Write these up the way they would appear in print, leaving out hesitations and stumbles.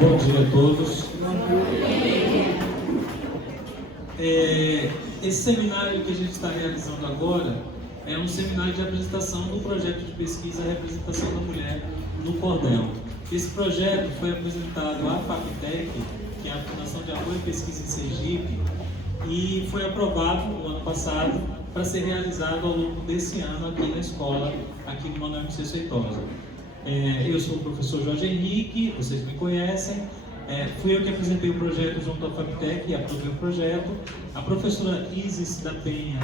Bom dia a todos. Esse seminário que a gente está realizando agora é um seminário de apresentação do projeto de pesquisa Representação da Mulher no Cordel. Esse projeto foi apresentado à FAPTEC, que é a Fundação de Apoio e Pesquisa em Sergipe, e foi aprovado no ano passado para ser realizado ao longo desse ano aqui na escola, aqui no Manuel MC Feitosa. Eu sou o professor Jorge Henrique, vocês me conhecem. Fui eu que apresentei o projeto junto à FAPTEC e aprovei o projeto. A professora Isis da Penha,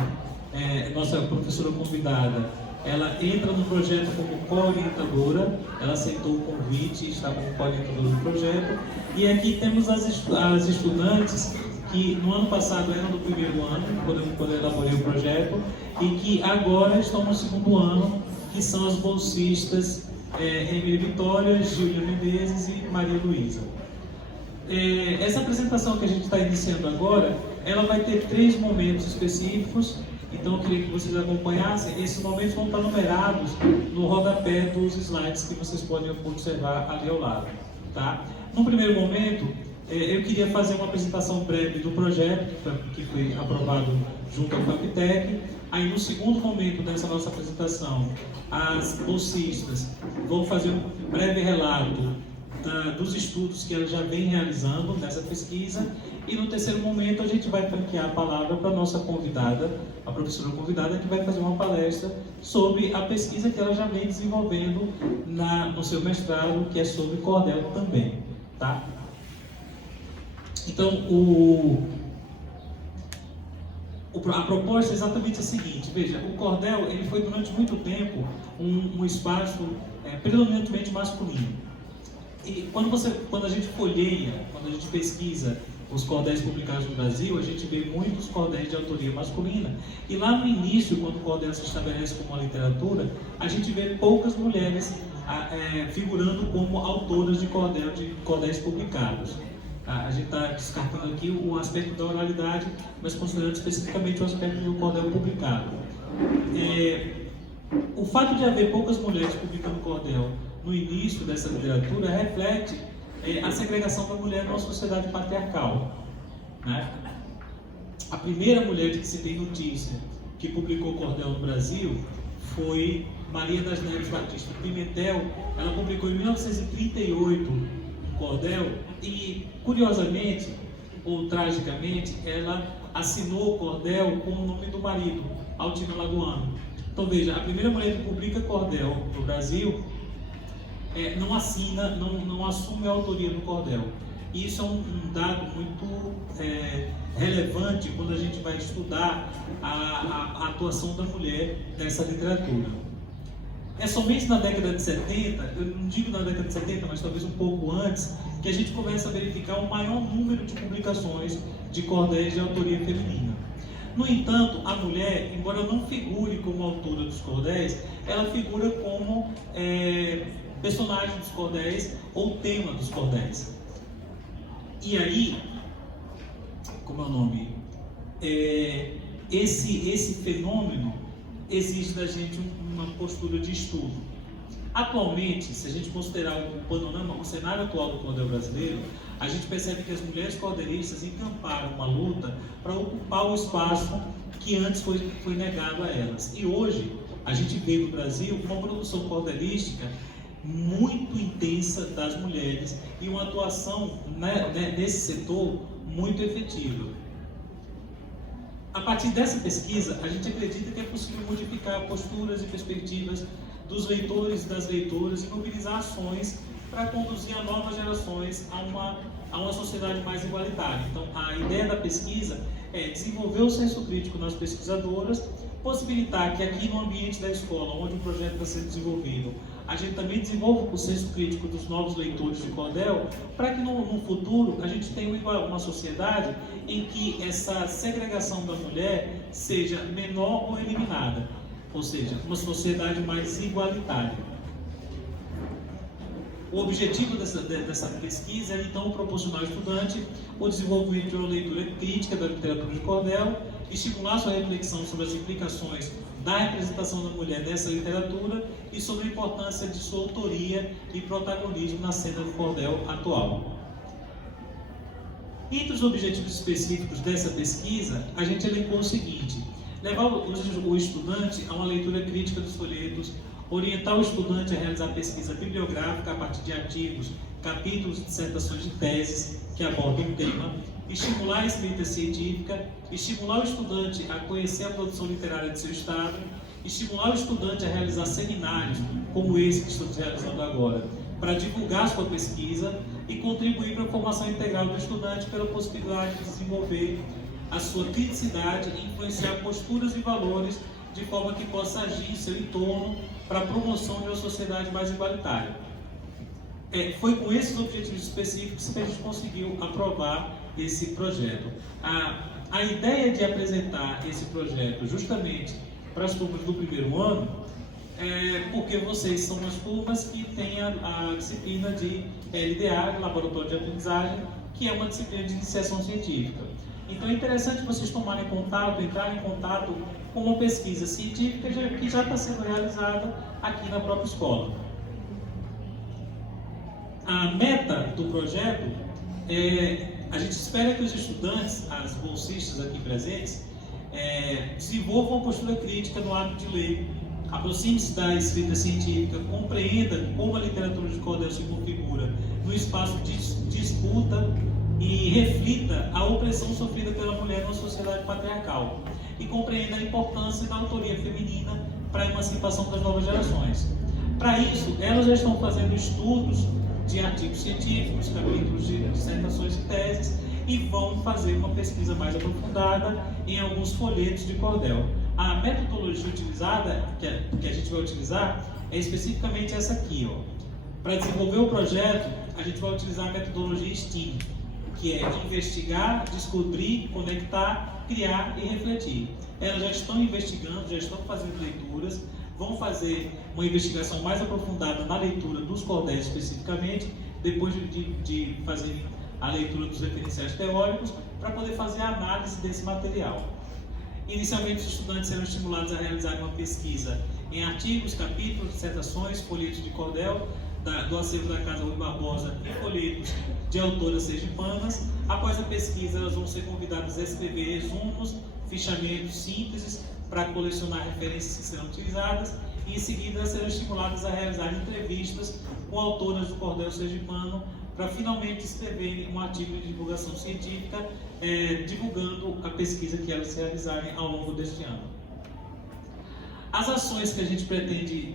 nossa professora convidada, ela entra no projeto como co-orientadora, ela aceitou o convite e está como co-orientadora do projeto. E aqui temos as estudantes que no ano passado eram do primeiro ano, quando eu elaborei o projeto, e que agora estão no segundo ano, que são as bolsistas Emília Vitória, Júlia Menezes e Maria Luísa. Essa apresentação que a gente está iniciando agora, ela vai ter 3 momentos específicos, então eu queria que vocês acompanhassem. Esses momentos vão estar numerados no rodapé dos slides que vocês podem observar ali ao lado. Tá? No primeiro momento, eu queria fazer uma apresentação breve do projeto, que foi aprovado junto ao FAPTEC. Aí, no segundo momento dessa nossa apresentação, as bolsistas vão fazer um breve relato dos estudos que elas já vêm realizando nessa pesquisa. E no terceiro momento, a gente vai franquear a palavra para a nossa convidada, a professora convidada, que vai fazer uma palestra sobre a pesquisa que ela já vem desenvolvendo no seu mestrado, que é sobre cordel também. Tá? Então, a proposta é exatamente a seguinte. Veja, o cordel ele foi durante muito tempo um espaço predominantemente masculino. E quando a gente folheia, quando a gente pesquisa os cordéis publicados no Brasil, a gente vê muitos cordéis de autoria masculina. E lá no início, quando o cordel se estabelece como uma literatura, a gente vê poucas mulheres figurando como autoras de cordéis publicados. A gente está descartando aqui o aspecto da oralidade, mas considerando especificamente o aspecto do cordel publicado. O fato de haver poucas mulheres publicando cordel no início dessa literatura reflete a segregação da mulher numa sociedade patriarcal. Né? A primeira mulher de que se tem notícia que publicou cordel no Brasil foi Maria das Neves Batista Pimentel. Ela publicou em 1938 um cordel e, curiosamente, ou tragicamente, ela assinou o cordel com o nome do marido, Altino Lagoano. Então veja, a primeira mulher que publica cordel no Brasil não assina, não assume a autoria do cordel. E isso é um dado muito relevante quando a gente vai estudar a atuação da mulher nessa literatura. É somente na década de 70, eu não digo na década de 70, mas talvez um pouco antes, que a gente começa a verificar um maior número de publicações de cordéis de autoria feminina. No entanto, a mulher, embora não figure como autora dos cordéis, ela figura como personagem dos cordéis ou tema dos cordéis. E aí, como é o nome? Esse fenômeno exige da gente uma postura de estudo. Atualmente, se a gente considerar o panorama, o cenário atual do cordel brasileiro, a gente percebe que as mulheres cordelistas encamparam uma luta para ocupar o espaço que antes foi negado a elas. E hoje, a gente vê no Brasil uma produção cordelística muito intensa das mulheres e uma atuação nesse setor muito efetiva. A partir dessa pesquisa, a gente acredita que é possível modificar posturas e perspectivas dos leitores e das leitoras e mobilizar ações para conduzir a novas gerações a uma sociedade mais igualitária. Então, a ideia da pesquisa é desenvolver o senso crítico nas pesquisadoras, possibilitar que aqui no ambiente da escola, onde o projeto está sendo desenvolvido, a gente também desenvolva o senso crítico dos novos leitores de cordel, para que no futuro a gente tenha uma sociedade em que essa segregação da mulher seja menor ou eliminada, ou seja, uma sociedade mais igualitária. O objetivo dessa pesquisa é, então, proporcionar ao estudante o desenvolvimento de uma leitura crítica da literatura de cordel, estimular sua reflexão sobre as implicações da representação da mulher nessa literatura e sobre a importância de sua autoria e protagonismo na cena do cordel atual. Entre os objetivos específicos dessa pesquisa, a gente elencou o seguinte: levar o estudante a uma leitura crítica dos folhetos, orientar o estudante a realizar pesquisa bibliográfica a partir de artigos, capítulos, dissertações de teses que abordam o tema, estimular a escrita científica, estimular o estudante a conhecer a produção literária de seu estado, estimular o estudante a realizar seminários, como esse que estamos realizando agora, para divulgar sua pesquisa e contribuir para a formação integral do estudante pela possibilidade de desenvolver a sua criticidade e influenciar posturas e valores de forma que possa agir em seu entorno para a promoção de uma sociedade mais igualitária. Foi com esses objetivos específicos que a gente conseguiu aprovar esse projeto. A ideia de apresentar esse projeto justamente para as turmas do primeiro ano porque vocês são as turmas que têm a disciplina de LDA, Laboratório de Aprendizagem, que é uma disciplina de iniciação científica. Então é interessante vocês entrarem em contato com uma pesquisa científica que já está sendo realizada aqui na própria escola. A meta do projeto a gente espera que os estudantes, as bolsistas aqui presentes, desenvolvam uma postura crítica no hábito de ler, aproxime-se da escrita científica, compreenda como a literatura de cordel se configura no espaço de disputa e reflita a opressão sofrida pela mulher numa sociedade patriarcal e compreenda a importância da autoria feminina para a emancipação das novas gerações. Para isso, elas já estão fazendo estudos de artigos científicos, capítulos de dissertações e teses, e vão fazer uma pesquisa mais aprofundada em alguns folhetos de cordel. A metodologia utilizada, que a gente vai utilizar, é especificamente essa aqui. Para desenvolver o projeto, a gente vai utilizar a metodologia STEAM, que é investigar, descobrir, conectar, criar e refletir. Elas já estão investigando, já estão fazendo leituras, vão fazer uma investigação mais aprofundada na leitura dos cordéis especificamente, depois de fazer a leitura dos referenciais teóricos, para poder fazer a análise desse material. Inicialmente, os estudantes serão estimulados a realizar uma pesquisa em artigos, capítulos, dissertações, folhetos de cordel, do acervo da Casa Rui Barbosa e folhetos de autoras sergipanas. Após a pesquisa, elas vão ser convidadas a escrever resumos, fichamentos, sínteses, para colecionar referências que serão utilizadas, e em seguida serão estimuladas a realizar entrevistas com autoras do cordel sergipano, para finalmente escreverem um artigo de divulgação científica, divulgando a pesquisa que elas realizarem ao longo deste ano. As ações que a gente pretende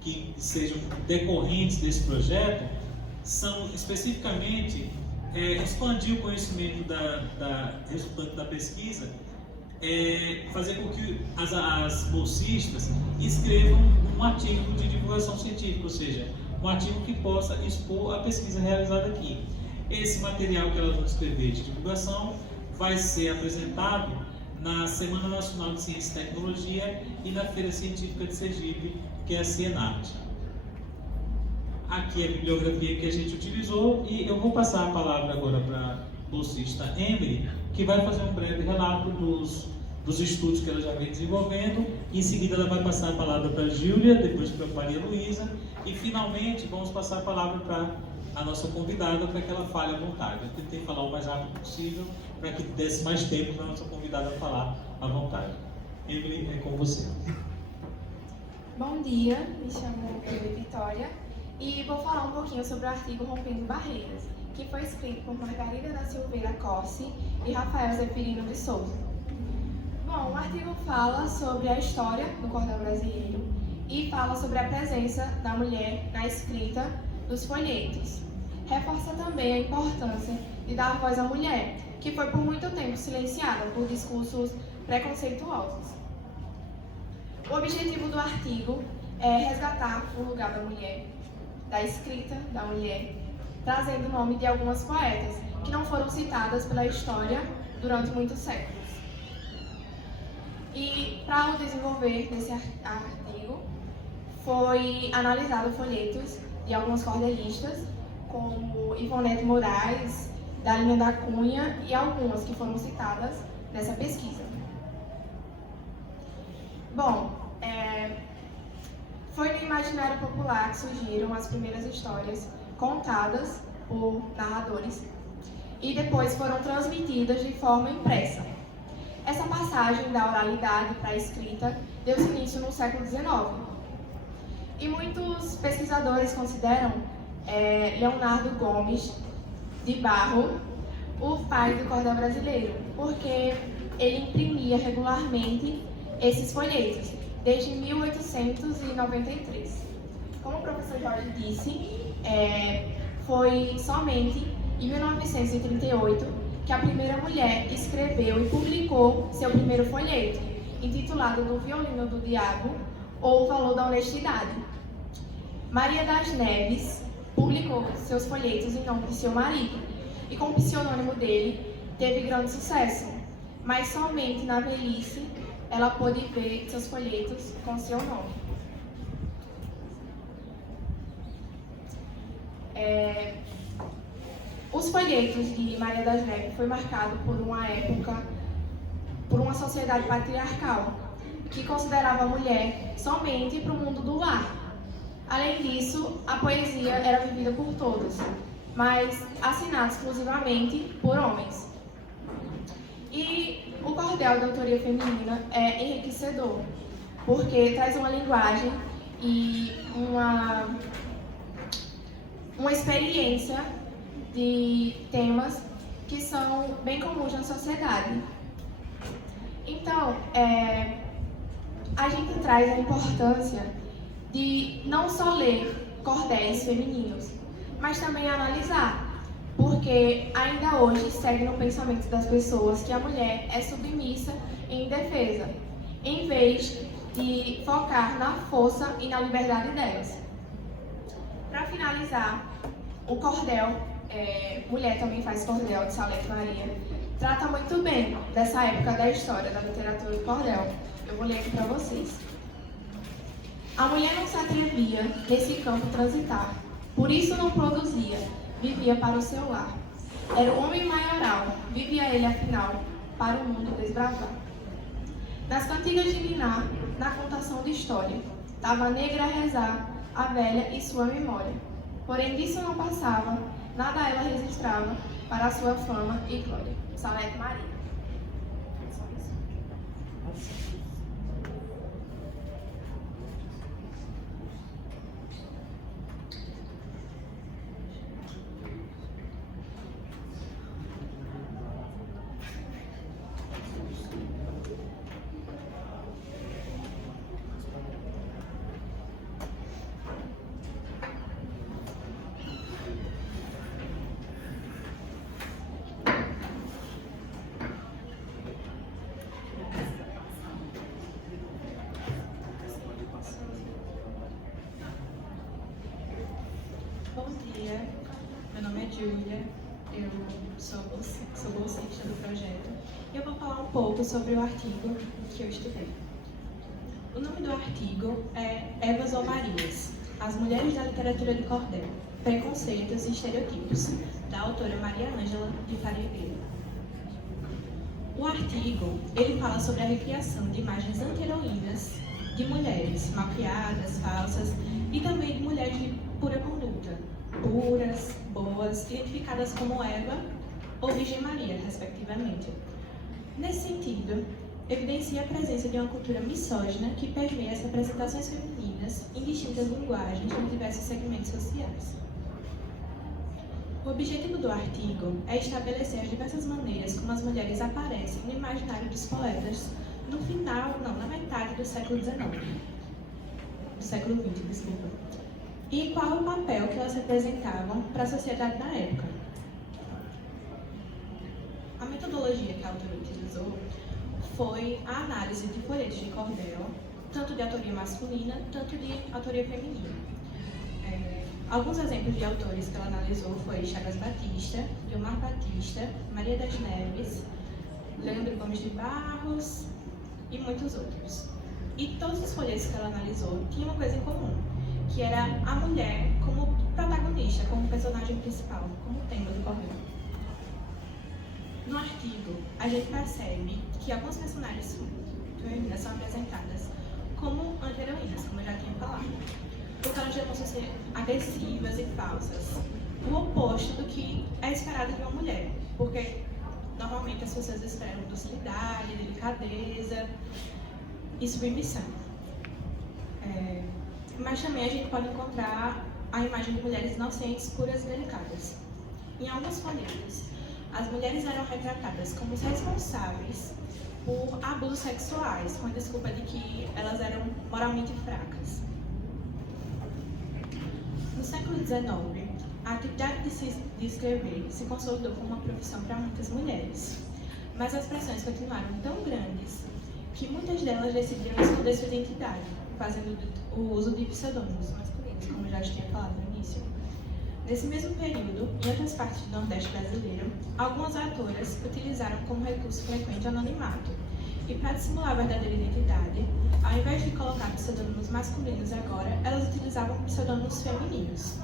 que sejam decorrentes desse projeto são especificamente expandir o conhecimento da resultante da pesquisa, fazer com que as bolsistas escrevam um artigo de divulgação científica, ou seja, um artigo que possa expor a pesquisa realizada aqui. Esse material que elas vão escrever de divulgação vai ser apresentado na Semana Nacional de Ciência e Tecnologia e na Feira Científica de Sergipe, que é a Cienart. Aqui é a bibliografia que a gente utilizou, e eu vou passar a palavra agora para a bolsista Emily, que vai fazer um breve relato dos estudos que ela já vem desenvolvendo. Em seguida ela vai passar a palavra para a Júlia, depois para a Maria Luísa, e finalmente vamos passar a palavra para a nossa convidada, para que ela fale à vontade. Eu tentei falar o mais rápido possível, para que desse mais tempo para a nossa convidada falar à vontade. Emily, é com você. Bom dia, me chamo Emily Vitória e vou falar um pouquinho sobre o artigo Rompendo Barreiras, que foi escrito por Margarida da Silveira Corsi e Rafael Zeferino de Souza. Bom, o artigo fala sobre a história do cordel brasileiro e fala sobre a presença da mulher na escrita dos folhetos. Reforça também a importância de dar voz à mulher, que foi por muito tempo silenciada por discursos preconceituosos. O objetivo do artigo é resgatar o lugar da mulher, da escrita da mulher, trazendo o nome de algumas poetas que não foram citadas pela história durante muitos séculos. E para o desenvolver desse artigo, foi analisado folhetos de algumas cordelistas, como Ivonete Moraes, Dalinha da Cunha e algumas que foram citadas nessa pesquisa. Bom, foi no imaginário popular que surgiram as primeiras histórias contadas por narradores e depois foram transmitidas de forma impressa. Essa passagem da oralidade para a escrita deu-se início no século XIX. E muitos pesquisadores consideram Leonardo Gomes de Barro o pai do cordel brasileiro, porque ele imprimia regularmente esses folhetos, desde 1893. Como o professor Jorge disse, foi somente em 1938 que a primeira mulher escreveu e publicou seu primeiro folheto, intitulado No Violino do Diabo, ou O Valor da Honestidade. Maria das Neves publicou seus folhetos em nome de seu marido, e com o pseudônimo dele teve grande sucesso, mas somente na velhice ela pôde ver seus folhetos com seu nome. Os folhetos de Maria das Neves foi marcado por uma época, por uma sociedade patriarcal, que considerava a mulher somente para o mundo do lar. Além disso, a poesia era vivida por todos, mas assinada exclusivamente por homens. E o cordel de autoria feminina é enriquecedor, porque traz uma linguagem e uma experiência de temas que são bem comuns na sociedade. Então, a gente traz a importância de não só ler cordéis femininos, mas também analisar, porque ainda hoje segue no pensamento das pessoas que a mulher é submissa e indefesa, em vez de focar na força e na liberdade delas. Para finalizar, o cordel, Mulher Também Faz Cordel, de Salete Maria, trata muito bem dessa época da história da literatura do cordel. Eu vou ler aqui para vocês. A mulher não se atrevia nesse campo transitar, por isso não produzia, vivia para o seu lar. Era o homem maioral, vivia ele afinal, para o mundo desbravar. Nas cantigas de Niná, na contação de história, tava a negra a rezar, a velha e sua memória. Porém disso não passava, nada ela registrava, para a sua fama e glória. Salete Maria. Bom dia, meu nome é Júlia, eu sou bolsista do projeto e eu vou falar um pouco sobre o artigo que eu estudei. O nome do artigo é Evas ou Marias, as mulheres da literatura de cordel, preconceitos e estereotipos, da autora Maria Ângela de Faria Guerra. O artigo, ele fala sobre a recriação de imagens anti-heroínas de mulheres maquiadas, falsas e também de mulheres de pura conduta, puras, boas, identificadas como Eva ou Virgem Maria, respectivamente. Nesse sentido, evidencia a presença de uma cultura misógina que permeia as representações femininas em distintas linguagens em diversos segmentos sociais. O objetivo do artigo é estabelecer as diversas maneiras como as mulheres aparecem no imaginário dos poetas na metade do século XIX. Do século XX, desculpa. E qual é o papel que elas representavam para a sociedade na época. A metodologia que a autora utilizou foi a análise de folhetos de cordel, tanto de autoria masculina, tanto de autoria feminina. Alguns exemplos de autores que ela analisou foi Chagas Batista, Guilmar Batista, Maria das Neves, Leandro Gomes de Barros e muitos outros. E todos os folhetos que ela analisou tinham uma coisa em comum, que era a mulher como protagonista, como personagem principal, como tema do cordel. No artigo, a gente percebe que algumas personagens femininas são apresentadas como anti-heroínas, como eu já tinha falado, porque elas demonstram ser agressivas e falsas, o oposto do que é esperado de uma mulher, porque normalmente as pessoas esperam docilidade, delicadeza e submissão. Mas também a gente pode encontrar a imagem de mulheres inocentes, puras e delicadas. Em alguns folhetos, as mulheres eram retratadas como responsáveis por abusos sexuais, com a desculpa de que elas eram moralmente fracas. No século XIX, a atividade de escrever se consolidou como uma profissão para muitas mulheres, mas as pressões continuaram tão grandes que muitas delas decidiram esconder sua identidade, fazendo o uso de pseudônimos masculinos, como já tinha falado no início. Nesse mesmo período, em outras partes do Nordeste brasileiro, algumas autoras utilizaram como recurso frequente o anonimato, e para dissimular a verdadeira identidade, ao invés de colocar pseudônimos masculinos agora, elas utilizavam pseudônimos femininos.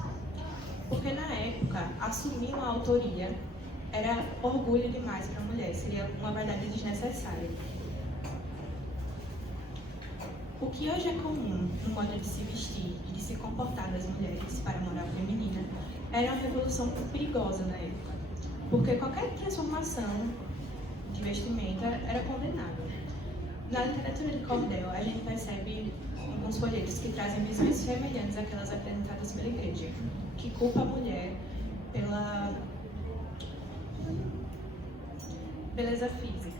Porque na época, assumir uma autoria era orgulho demais para a mulher, seria uma verdade desnecessária. O que hoje é comum no modo de se vestir e de se comportar das mulheres para a moral feminina era uma revolução perigosa na época, porque qualquer transformação de vestimenta era condenável. Na literatura de cordel, a gente percebe alguns folhetos que trazem visões semelhantes àquelas apresentadas pela igreja, que culpa a mulher pela beleza física.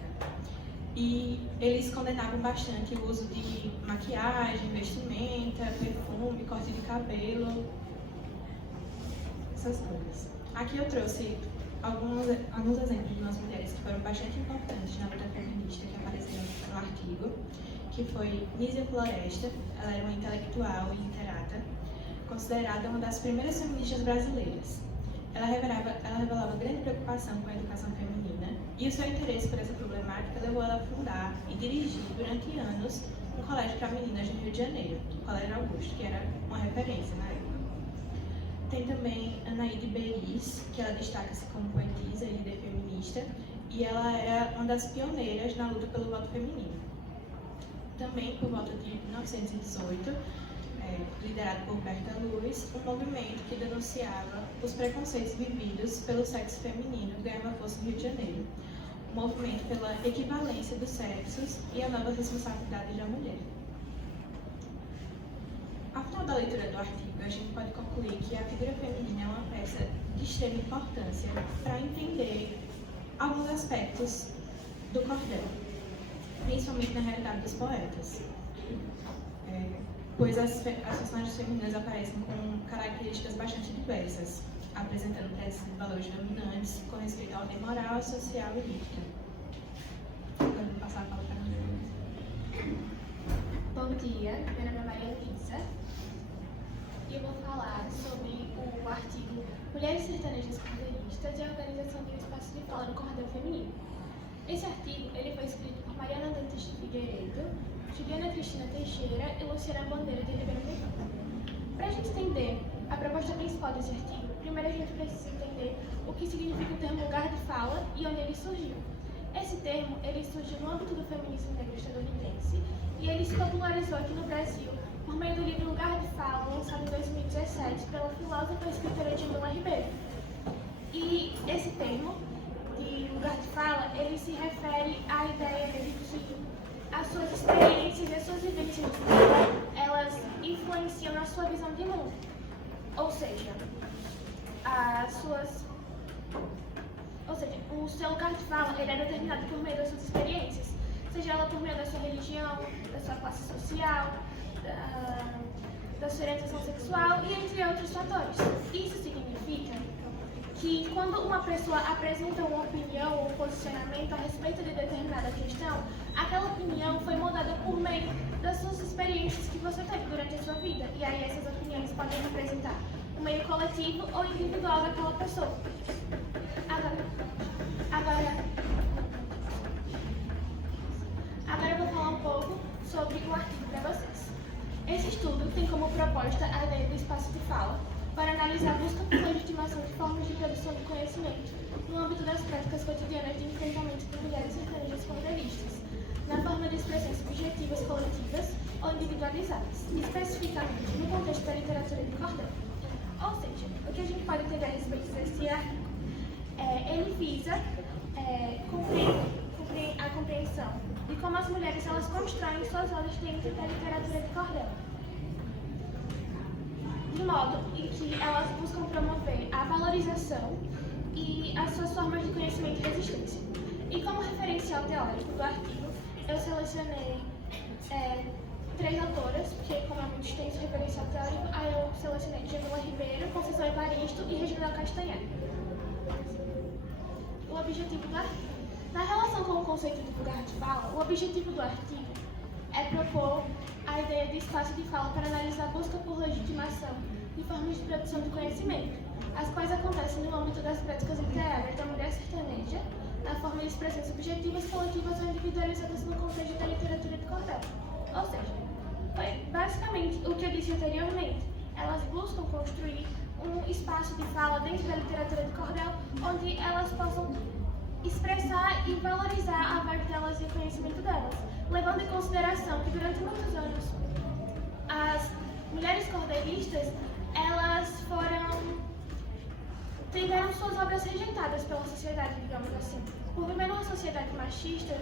E eles condenavam bastante o uso de maquiagem, vestimenta, perfume, corte de cabelo, essas coisas. Aqui eu trouxe alguns exemplos de umas mulheres que foram bastante importantes na luta feminista que apareceram no artigo, que foi Nízia Floresta. Ela era uma intelectual e literata, considerada uma das primeiras feministas brasileiras. Ela revelava grande preocupação com a educação feminina e o seu interesse por essa problemática levou ela a fundar e dirigir durante anos um colégio para meninas no Rio de Janeiro, o Colégio Augusto, que era uma referência na época. Tem também Anaíde Beris, que ela destaca-se como poetisa e líder feminista, e ela era uma das pioneiras na luta pelo voto feminino. Também, por volta de 1918, liderado por Berta Luz, um movimento que denunciava os preconceitos vividos pelo sexo feminino ganhava força no Rio de Janeiro. Um movimento pela equivalência dos sexos e a nova responsabilidade da mulher. Ao final da leitura do artigo, a gente pode concluir que a figura feminina é uma peça de extrema importância para entender alguns aspectos do cordel, principalmente na realidade dos poetas. Pois as personagens femininas aparecem com características bastante diversas, apresentando presença de valores dominantes com respeito à ordem moral, social e lírica. Agora vou passar a palavra para a Ana. Bom dia, meu nome é Maria Luísa e eu vou falar sobre o artigo Mulheres Sertanejas Cordelistas e a Organização de um Espaço de Fala no Cordel Feminino. Esse artigo ele foi escrito por Mariana Dantas de Figueiredo, Juliana Cristina Teixeira e Luciana Bandeira de Ribeirão Preto. Para a gente entender a proposta principal desse artigo, primeiro a gente precisa entender o que significa o termo lugar de fala e onde ele surgiu. Esse termo ele surgiu no âmbito do feminismo negro estadunidense e ele se popularizou aqui no Brasil por meio do livro Lugar de Fala, lançado em 2017 pela filósofa e escritora Jamila Ribeiro. E esse termo de lugar de fala, ele se refere à ideia de que as suas experiências e as suas vivências de vida, elas influenciam na sua visão de mundo. Ou seja, o seu lugar de fala ele é determinado por meio das suas experiências, seja ela por meio da sua religião, da sua classe social, da sua orientação sexual e entre outros fatores. Isso significa que quando uma pessoa apresenta uma opinião ou um posicionamento a respeito de determinada questão, aquela opinião foi moldada por meio das suas experiências que você teve durante a sua vida. E aí essas opiniões podem representar o meio coletivo ou individual daquela pessoa. Agora eu vou falar um pouco sobre o artigo para vocês. Esse estudo tem como proposta a ideia do espaço de fala, para analisar a busca por legitimação de formas de produção de conhecimento no âmbito das práticas cotidianas de enfrentamento de mulheres sertanejas cordelistas, na forma de expressões subjetivas coletivas ou individualizadas, especificamente no contexto da literatura de cordel. Ou seja, o que a gente pode entender a respeito desse artigo? Ele visa cumprir a compreensão de como as mulheres elas constroem suas obras dentro da literatura de cordel, de modo em que elas buscam promover a valorização e as suas formas de conhecimento e resistência. E como referencial teórico do artigo, eu selecionei 3 autoras, porque como é muito extenso o referencial teórico, aí eu selecionei Jamila Ribeiro, Conceição Evaristo e Reginaldo Castanheira. O objetivo do artigo. Na relação com o conceito de lugar de fala, o objetivo do artigo é propor a ideia de espaço de fala para analisar a busca por legitimação de formas de produção de conhecimento, as quais acontecem no âmbito das práticas literárias da mulher sertaneja, na forma de expressões subjetivas, coletivas ou individualizadas no contexto da literatura de cordel. Ou seja, foi basicamente o que eu disse anteriormente. Elas buscam construir um espaço de fala dentro da literatura de cordel, onde elas possam expressar e valorizar a voz delas e o conhecimento delas, levando em consideração que durante muitos anos as mulheres cordelistas elas tiveram suas obras rejeitadas pela sociedade, digamos assim. Por viver numa sociedade machista,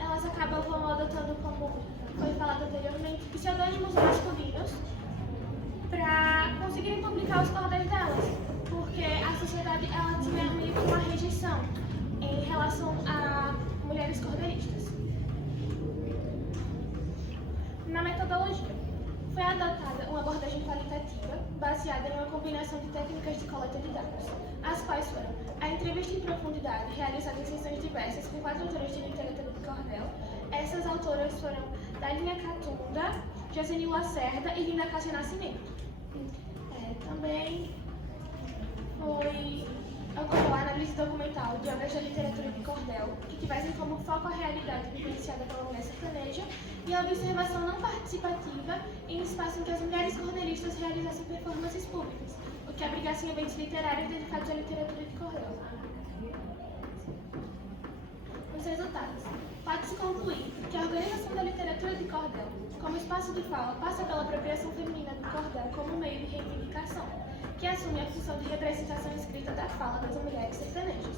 elas acabavam adotando, como foi falado anteriormente, pseudônimos masculinos para conseguirem publicar os cordéis delas, porque a sociedade ela tinha meio que uma rejeição em relação a mulheres cordelistas. Na metodologia, foi adotada uma abordagem qualitativa baseada em uma combinação de técnicas de coleta de dados, as quais foram a entrevista em profundidade, realizada em sessões diversas com 4 autoras de literatura de cordel. Essas autoras foram Dalinha Catunda, Josenil Lacerda e Linda Cássia Nascimento. Também ocorreu a análise documental de obras da literatura de cordel, que tivessem como foco a realidade vivenciada pela mulher sertaneja, e a observação não participativa em espaço em que as mulheres cordelistas realizassem performances públicas, o que abrigassem eventos literários dedicados à literatura de cordel. Os resultados. Pode-se concluir que a organização da literatura de cordel, como espaço de fala, passa pela apropriação feminina do cordel como meio de reivindicação, que assume a função de representação escrita da fala das mulheres sertanejas.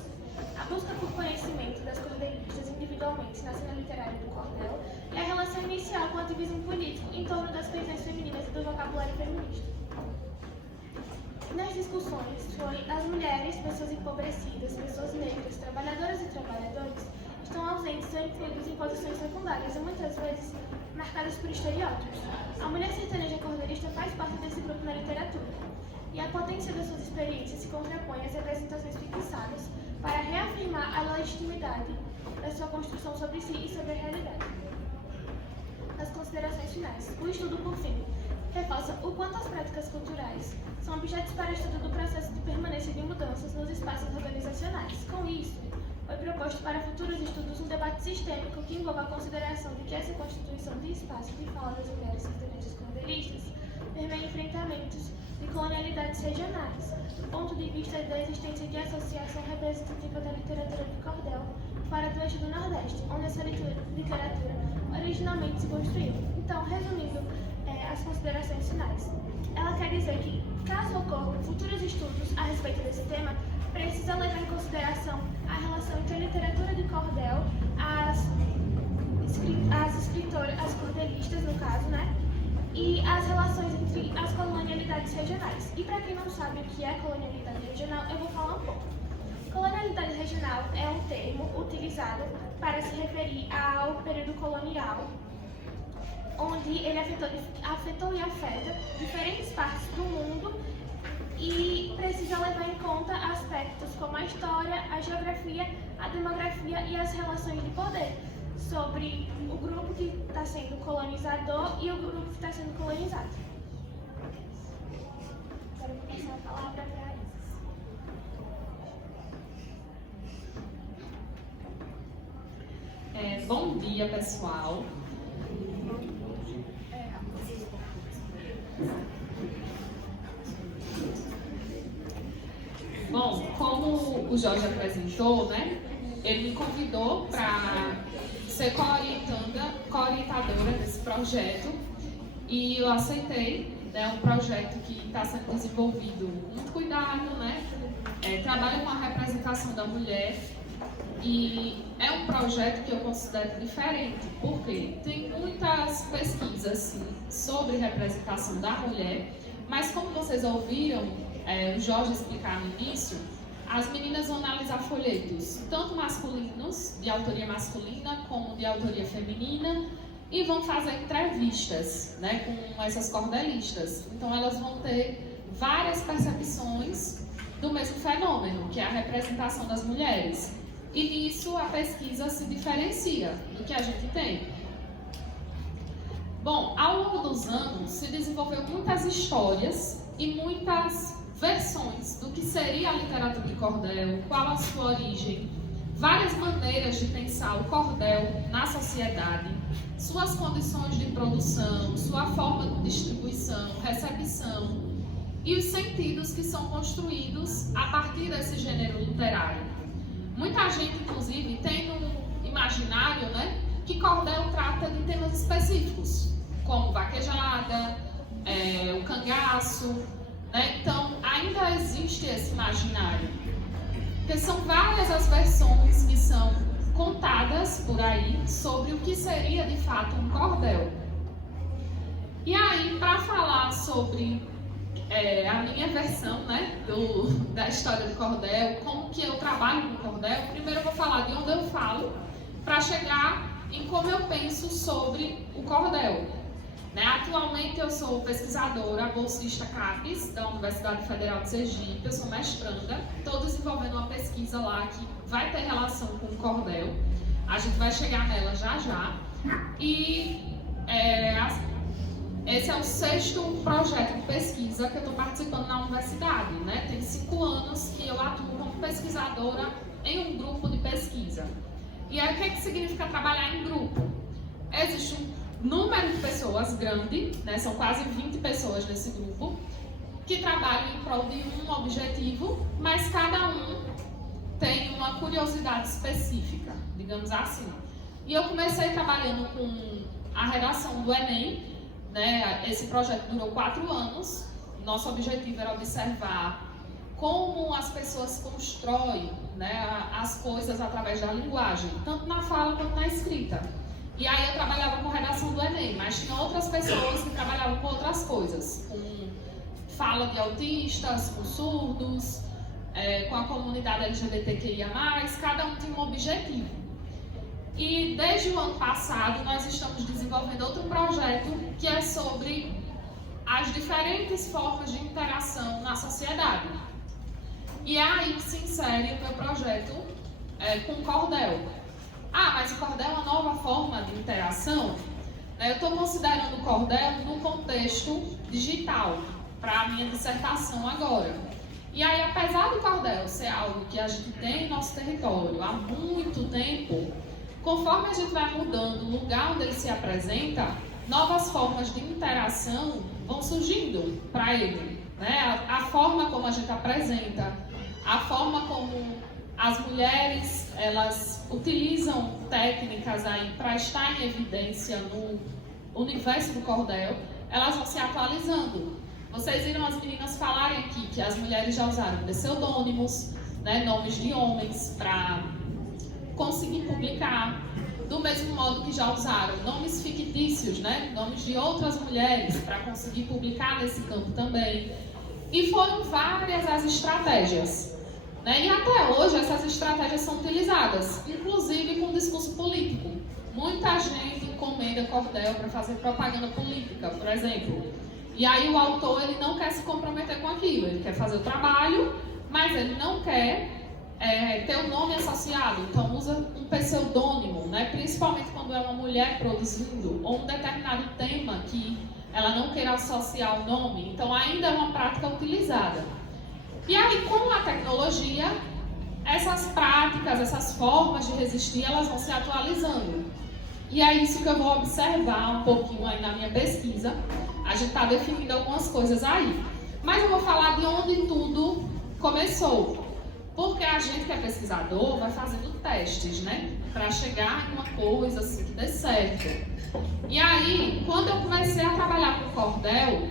A busca por conhecimento das cordelistas individualmente na cena literária do cordel e a relação inicial com o ativismo político em torno das questões femininas e do vocabulário feminista. Nas discussões, as mulheres, pessoas empobrecidas, pessoas negras, trabalhadoras e trabalhadores estão ausentes ou incluídos em posições secundárias e muitas vezes marcadas por estereótipos. A mulher sertaneja cordelista faz parte desse grupo na literatura, e a potência das suas experiências se contrapõe às representações fixadas para reafirmar a legitimidade da sua construção sobre si e sobre a realidade. As considerações finais. O estudo, por fim, reforça o quanto as práticas culturais são objetos para estudo do processo de permanência de mudanças nos espaços organizacionais. Com isso, foi proposto para futuros estudos um debate sistêmico que envolva a consideração de que essa constituição de espaço de fala das mulheres sertanejas cordelistas permeia enfrentamentos de colonialidades regionais, do ponto de vista da existência de associação representativa da literatura de cordel fora do eixo do Nordeste, onde essa literatura originalmente se construiu. Então, resumindo as considerações finais, ela quer dizer que, caso ocorram futuros estudos a respeito desse tema, precisa levar em consideração a relação entre a literatura de cordel, as escritoras, as cordelistas, no caso, né? E as relações entre as colonialidades regionais. E para quem não sabe o que é colonialidade regional, eu vou falar um pouco. Colonialidade regional é um termo utilizado para se referir ao período colonial, onde ele afetou e afeta diferentes partes do mundo e precisa levar em conta aspectos como a história, a geografia, a demografia e as relações de poder sobre o grupo que está sendo colonizador e o grupo que está sendo colonizado. Agora eu vou passar a palavra para a Isis. Bom dia, pessoal. Bom, como o Jorge apresentou, né? Ele me convidou para ser co-orientadora desse projeto e eu aceitei É um projeto que está sendo desenvolvido com muito cuidado, né? Trabalha com a representação da mulher e é um projeto que eu considero diferente, porque tem muitas pesquisas sim, sobre representação da mulher, mas como vocês ouviram o Jorge explicar no início, as meninas vão analisar folhetos, tanto masculinos, de autoria masculina, como de autoria feminina, e vão fazer entrevistas, né, com essas cordelistas. Então elas vão ter várias percepções do mesmo fenômeno, que é a representação das mulheres. E nisso a pesquisa se diferencia do que a gente tem. Bom, ao longo dos anos se desenvolveu muitas histórias e muitas versões do que seria a literatura de cordel, qual a sua origem, várias maneiras de pensar o cordel na sociedade, suas condições de produção, sua forma de distribuição, recepção e os sentidos que são construídos a partir desse gênero literário. Muita gente, inclusive, tem no imaginário, né, que cordel trata de temas específicos, como vaquejada, o cangaço, né? Então, ainda existe esse imaginário. Porque são várias as versões que são contadas por aí sobre o que seria de fato um cordel. E aí, para falar sobre a minha versão, né, da história do cordel, como que eu trabalho com o cordel, primeiro eu vou falar de onde eu falo, para chegar em como eu penso sobre o cordel. Né? Atualmente eu sou pesquisadora, bolsista CAPES, da Universidade Federal de Sergipe, eu sou mestranda, estou desenvolvendo uma pesquisa lá que vai ter relação com o cordel, a gente vai chegar nela já já, e esse é o 6º projeto de pesquisa que eu estou participando na universidade, né? Tem 5 anos que eu atuo como pesquisadora em um grupo de pesquisa. E aí o que significa trabalhar em grupo? Existe um número de pessoas grande, né, são quase 20 pessoas nesse grupo, que trabalham em prol de um objetivo, mas cada um tem uma curiosidade específica, digamos assim. E eu comecei trabalhando com a redação do Enem, né, esse projeto durou 4 anos, nosso objetivo era observar como as pessoas constroem, né, as coisas através da linguagem, tanto na fala quanto na escrita. E aí eu trabalhava com redação do Enem, mas tinha outras pessoas que trabalhavam com outras coisas, com fala de autistas, com surdos, com a comunidade LGBTQIA+, cada um tinha um objetivo. E desde o ano passado nós estamos desenvolvendo outro projeto que é sobre as diferentes formas de interação na sociedade. E é aí que se insere o meu projeto com o cordel. Ah, mas o cordel é uma nova forma de interação? Eu estou considerando o cordel no contexto digital, para a minha dissertação agora. E aí, apesar do cordel ser algo que a gente tem em nosso território há muito tempo, conforme a gente vai mudando o lugar onde ele se apresenta, novas formas de interação vão surgindo para ele. Né? A forma como a gente apresenta, a forma como as mulheres, elas utilizam técnicas aí para estar em evidência no universo do cordel, elas vão se atualizando. Vocês viram as meninas falarem aqui que as mulheres já usaram pseudônimos, né, nomes de homens para conseguir publicar, do mesmo modo que já usaram nomes fictícios, né, nomes de outras mulheres para conseguir publicar nesse campo também. E foram várias as estratégias. Né? E até hoje essas estratégias são utilizadas, inclusive com discurso político. Muita gente encomenda cordel para fazer propaganda política, por exemplo. E aí o autor ele não quer se comprometer com aquilo, ele quer fazer o trabalho, mas ele não quer ter o nome associado, então usa um pseudônimo, né? Principalmente quando é uma mulher produzindo, ou um determinado tema que ela não queira associar o nome, então ainda é uma prática utilizada. E aí, com a tecnologia, essas práticas, essas formas de resistir, elas vão se atualizando. E é isso que eu vou observar um pouquinho aí na minha pesquisa. A gente está definindo algumas coisas aí. Mas eu vou falar de onde tudo começou. Porque a gente que é pesquisador vai fazendo testes, né? Para chegar em uma coisa assim que dê certo. E aí, quando eu comecei a trabalhar com cordel,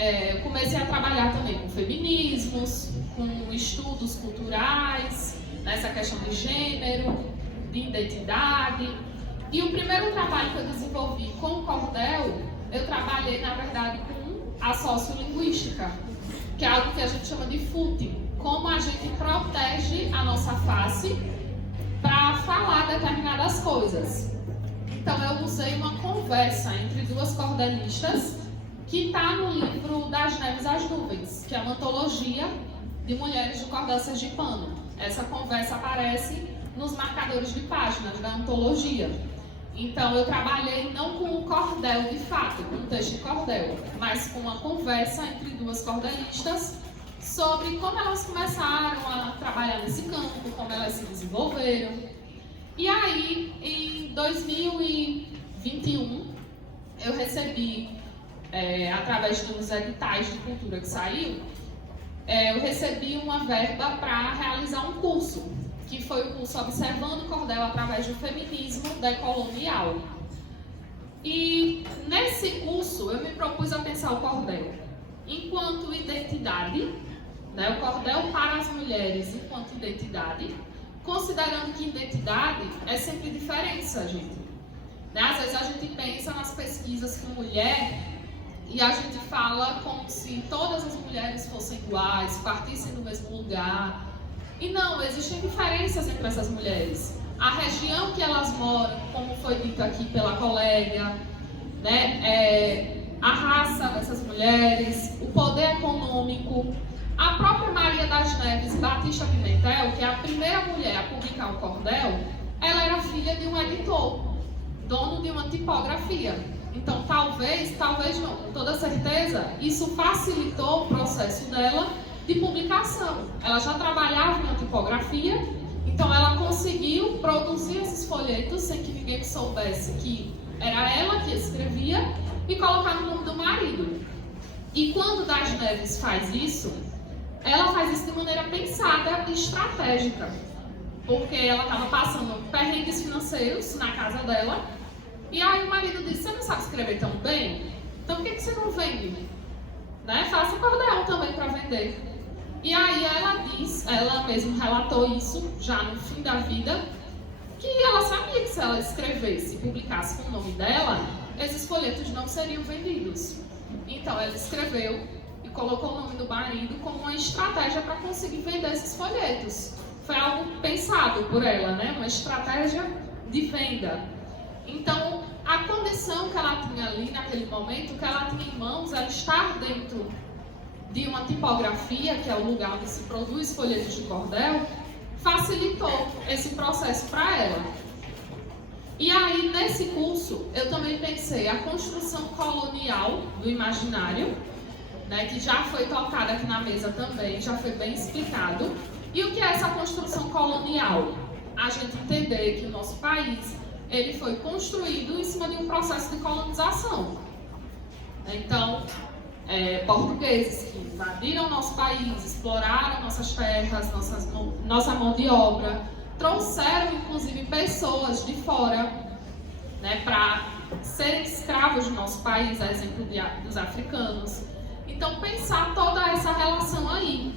eu comecei a trabalhar também com feminismos, com estudos culturais, nessa questão de gênero, de identidade. E o primeiro trabalho que eu desenvolvi com o cordel, eu trabalhei, na verdade, com a sociolinguística, que é algo que a gente chama de footing, como a gente protege a nossa face para falar determinadas coisas. Então eu usei uma conversa entre duas cordelistas que está no livro Das Neves às Nuvens, que é uma antologia de mulheres do cordel sergipano. Essa conversa aparece nos marcadores de páginas da antologia. Então eu trabalhei não com o cordel de fato, com o texto de cordel, mas com uma conversa entre duas cordelistas sobre como elas começaram a trabalhar nesse campo, como elas se desenvolveram. E aí, em 2021, eu recebi, através dos editais de cultura que saiu, eu recebi uma verba para realizar um curso, que foi o curso Observando o Cordel através do Feminismo Decolonial. E nesse curso eu me propus a pensar o cordel enquanto identidade, né, o cordel para as mulheres enquanto identidade, considerando que identidade é sempre diferença, gente. Né? Às vezes a gente pensa nas pesquisas com mulher e a gente fala como se todas as mulheres fossem iguais, partissem do mesmo lugar. E não, existem diferenças entre essas mulheres. A região que elas moram, como foi dito aqui pela colega, né, a raça dessas mulheres, o poder econômico. A própria Maria das Neves Batista Pimentel, que é a primeira mulher a publicar o cordel, ela era filha de um editor, dono de uma tipografia. Então, talvez não, com toda certeza, isso facilitou o processo dela de publicação. Ela já trabalhava em uma tipografia, então ela conseguiu produzir esses folhetos sem que ninguém soubesse que era ela que escrevia e colocar no nome do marido. E quando Das Neves faz isso, ela faz isso de maneira pensada e estratégica, porque ela estava passando perrengues financeiros na casa dela, e aí o marido disse: você não sabe escrever tão bem? Então por que você não vende? Né? Faça cordel também para vender. E aí ela mesma relatou isso, já no fim da vida, que ela sabia que se ela escrevesse e publicasse com o nome dela, esses folhetos não seriam vendidos. Então ela escreveu e colocou o nome do marido como uma estratégia para conseguir vender esses folhetos. Foi algo pensado por ela, né? Uma estratégia de venda. Então, a condição que ela tinha ali naquele momento, que ela tinha em mãos, era estar dentro de uma tipografia, que é o lugar onde se produz folhetos de cordel, facilitou esse processo para ela. E aí, nesse curso, eu também pensei a construção colonial do imaginário, né, que já foi tocada aqui na mesa também, já foi bem explicado. E o que é essa construção colonial? A gente entender que o nosso país ele foi construído em cima de um processo de colonização. Então, portugueses que invadiram o nosso país, exploraram nossas terras, nossa mão de obra, trouxeram inclusive pessoas de fora, né, para serem escravos do nosso país, a exemplo dos africanos. Então, pensar toda essa relação aí,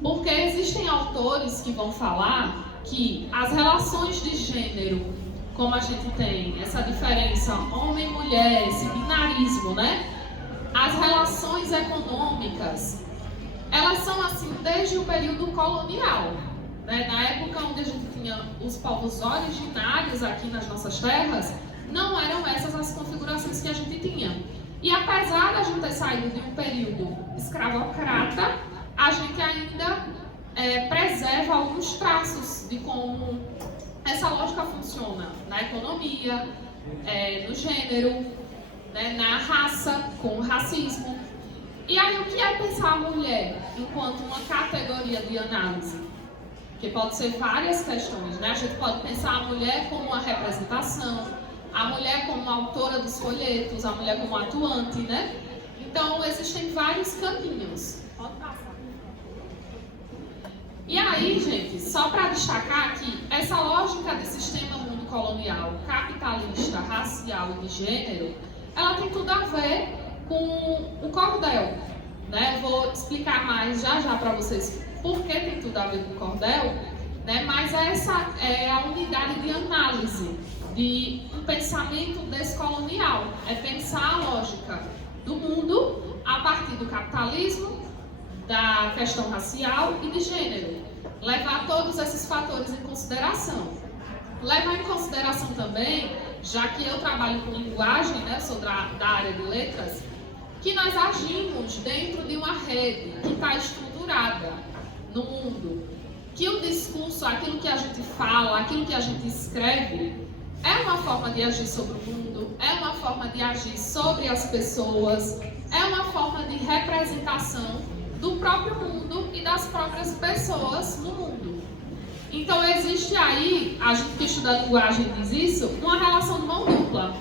porque existem autores que vão falar que as relações de gênero, como a gente tem essa diferença homem-mulher, esse binarismo, né? As relações econômicas, elas são assim desde o período colonial, né? Na época onde a gente tinha os povos originários aqui nas nossas terras, não eram essas as configurações que a gente tinha. E apesar da gente ter saído de um período escravocrata, a gente ainda preserva alguns traços de como essa lógica funciona na economia, no gênero, né, na raça, com o racismo. E aí, o que é pensar a mulher enquanto uma categoria de análise? Que pode ser várias questões, né? A gente pode pensar a mulher como uma representação, a mulher como autora dos folhetos, a mulher como atuante, né? Então, existem vários caminhos. Pode passar. E aí, gente, só para destacar aqui, essa lógica de sistema mundo colonial, capitalista, racial e de gênero, ela tem tudo a ver com o cordel. né? Eu vou explicar mais já para vocês por que tem tudo a ver com cordel, né? Mas essa é a unidade de análise de um pensamento descolonial. É pensar a lógica do mundo a partir do capitalismo, da questão racial e de gênero. Levar todos esses fatores em consideração. Levar em consideração também, já que eu trabalho com linguagem, né, sou da área de letras, que nós agimos dentro de uma rede que está estruturada no mundo. Que o discurso, aquilo que a gente fala, aquilo que a gente escreve, é uma forma de agir sobre o mundo, é uma forma de agir sobre as pessoas, é uma forma de representação do próprio mundo e das próprias pessoas no mundo. Então existe aí, a gente que estuda a linguagem diz isso, uma relação de mão dupla.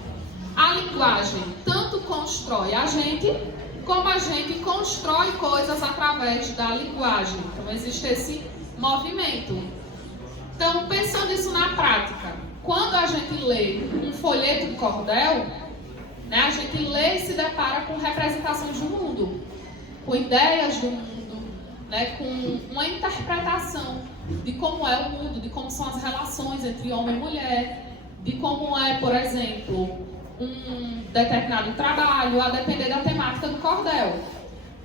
A linguagem tanto constrói a gente, como a gente constrói coisas através da linguagem. Então existe esse movimento. Então, pensando isso na prática, quando a gente lê um folheto de cordel, né, a gente lê e se depara com representações do mundo, com ideias do mundo, né, com uma interpretação de como é o mundo, de como são as relações entre homem e mulher, de como é, por exemplo, um determinado trabalho, a depender da temática do cordel.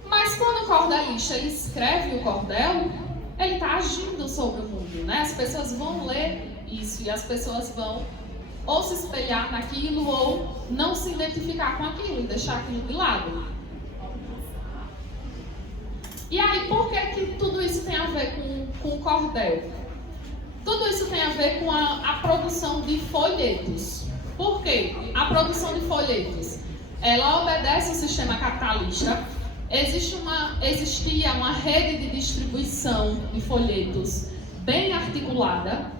Mas quando o cordelista escreve o cordel, ele está agindo sobre o mundo, né? As pessoas vão ler isso e as pessoas vão ou se espelhar naquilo ou não se identificar com aquilo e deixar aquilo de lado. E aí, por que tudo isso tem a ver com o cordel? Tudo isso tem a ver com a produção de folhetos. Por quê? A produção de folhetos, ela obedece ao sistema capitalista. Existia uma rede de distribuição de folhetos bem articulada.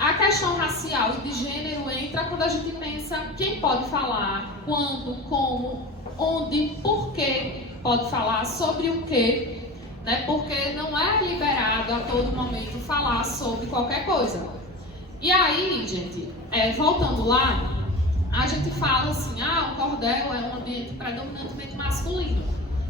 A questão racial e de gênero entra quando a gente pensa quem pode falar, quando, como, onde, por que pode falar, sobre o que, né? Porque não é liberado a todo momento falar sobre qualquer coisa. E aí, gente, voltando lá, a gente fala assim, o cordel é um ambiente predominantemente masculino.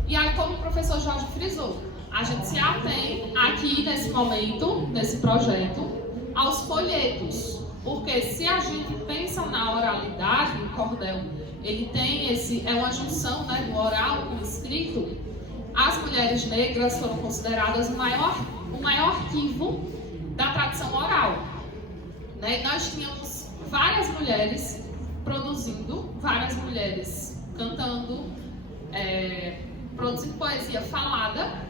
E aí, como o professor Jorge frisou, a gente se atém aqui nesse momento, nesse projeto, aos folhetos. Porque se a gente pensa na oralidade, o cordel, ele tem é uma junção, né, do oral com o escrito. As mulheres negras foram consideradas o maior arquivo da tradição oral. Né? Nós tínhamos várias mulheres produzindo, várias mulheres cantando, produzindo poesia falada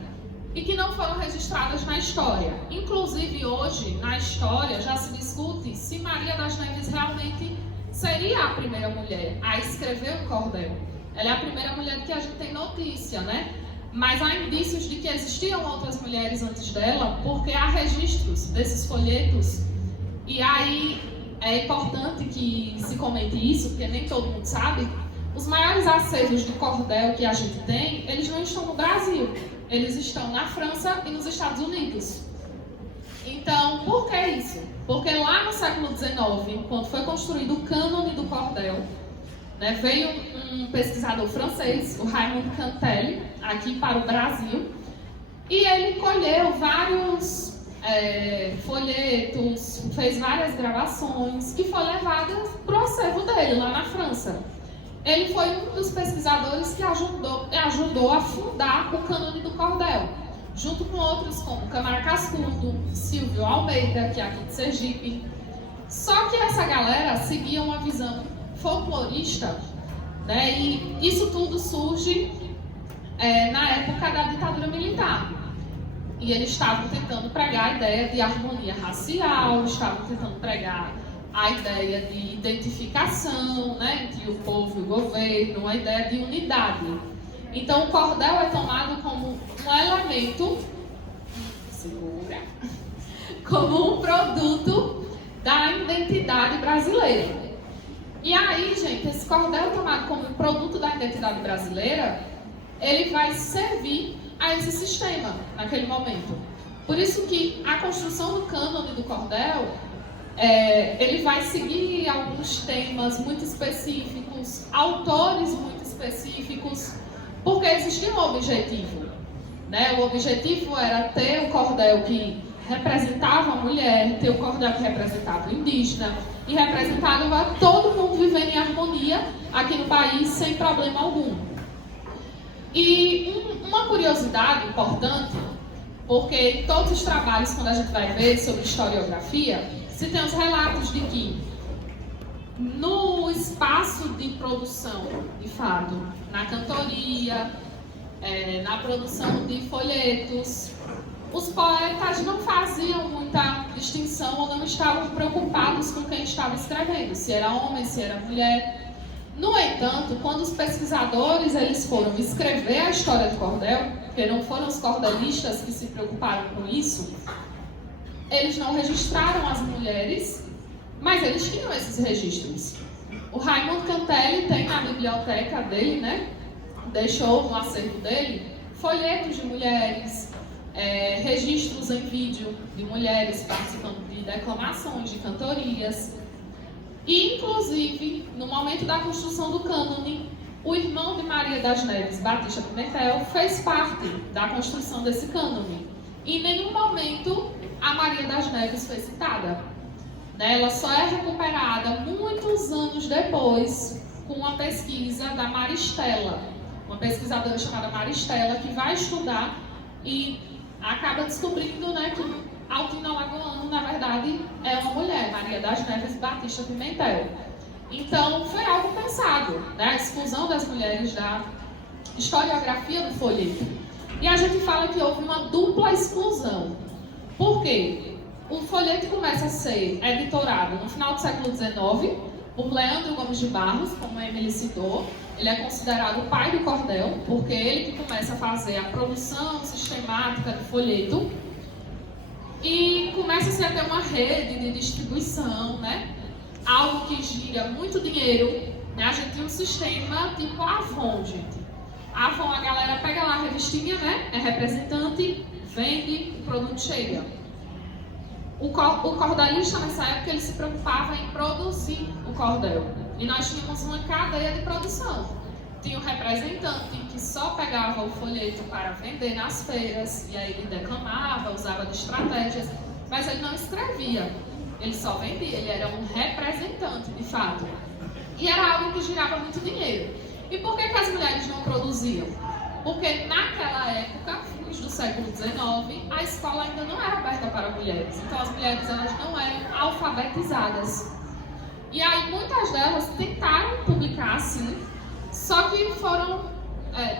e que não foram registradas na história. Inclusive hoje, na história, já se discute se Maria das Neves realmente seria a primeira mulher a escrever o cordel. Ela é a primeira mulher que a gente tem notícia, né? Mas há indícios de que existiam outras mulheres antes dela, porque há registros desses folhetos. E aí é importante que se comente isso, porque nem todo mundo sabe. Os maiores acervos de cordel que a gente tem, eles não estão no Brasil. Eles estão na França e nos Estados Unidos. Então, por que isso? Porque lá no século XIX, quando foi construído o cânone do cordel, né, veio um pesquisador francês, o Raymond Cantelli, aqui para o Brasil, e ele colheu vários folhetos, fez várias gravações, que foi levada para o acervo dele, lá na França. Ele foi um dos pesquisadores que ajudou a fundar o cânone do cordel, junto com outros como Câmara Cascudo, Silvio Almeida, que é aqui de Sergipe. Só que essa galera seguia uma visão folclorista, né? E isso tudo surge na época da ditadura militar. E eles estavam tentando pregar a ideia de harmonia racial, estavam tentando pregar a ideia de identificação, né, entre o povo e o governo, uma ideia de unidade. Então, o cordel é tomado como um elemento, como um produto da identidade brasileira. E aí, gente, esse cordel tomado como um produto da identidade brasileira, ele vai servir a esse sistema naquele momento. Por isso que a construção do cânone do cordel, ele vai seguir alguns temas muito específicos, autores muito específicos, porque existia um objetivo, né? O objetivo era ter o cordel que representava a mulher, ter o cordel que representava o indígena e representava todo mundo vivendo em harmonia aqui no país sem problema algum. E uma curiosidade importante, porque em todos os trabalhos, quando a gente vai ver sobre historiografia, se tem os relatos de que no espaço de produção, de fato, na cantoria, na produção de folhetos, os poetas não faziam muita distinção ou não estavam preocupados com quem estava escrevendo, se era homem, se era mulher. No entanto, quando os pesquisadores eles foram escrever a história do cordel, porque não foram os cordelistas que se preocuparam com isso, eles não registraram as mulheres, mas eles tinham esses registros. O Raimundo Cantelli tem na biblioteca dele, né? Deixou no acervo dele folhetos de mulheres, registros em vídeo de mulheres participando de declamações, de cantorias. E, inclusive, no momento da construção do cânone, o irmão de Maria das Neves, Batista Pimentel, fez parte da construção desse cânone. E em nenhum momento a Maria das Neves foi citada. Ela só é recuperada muitos anos depois com uma pesquisa da Maristela, uma pesquisadora chamada Maristela, que vai estudar e acaba descobrindo, né, que Altino Alagoano, na verdade, é uma mulher, Maria das Neves Batista Pimentel. Então, foi algo pensado, né, a exclusão das mulheres da historiografia do folheto. E a gente fala que houve uma dupla exclusão. Por quê? O folheto começa a ser editorado no final do século XIX por Leandro Gomes de Barros, como a Emily citou. Ele é considerado o pai do cordel, porque é ele que começa a fazer a produção sistemática do folheto. E começa-se a ter uma rede de distribuição, né? Algo que gira muito dinheiro. Né? A gente tem um sistema tipo Avon, gente. Avon, a galera pega lá a revistinha, né? É representante, vende, o produto chega. O cordelista, nessa época, ele se preocupava em produzir o cordel. E nós tínhamos uma cadeia de produção. Tinha o representante que só pegava o folheto para vender nas feiras, e aí ele declamava, usava de estratégias, mas ele não escrevia, ele só vendia, ele era um representante, de fato. E era algo que girava muito dinheiro. E por que as mulheres não produziam? Porque naquela época, fins do século XIX, a escola ainda não era aberta para mulheres. Então as mulheres elas não eram alfabetizadas. E aí muitas delas tentaram publicar assim, só que foram...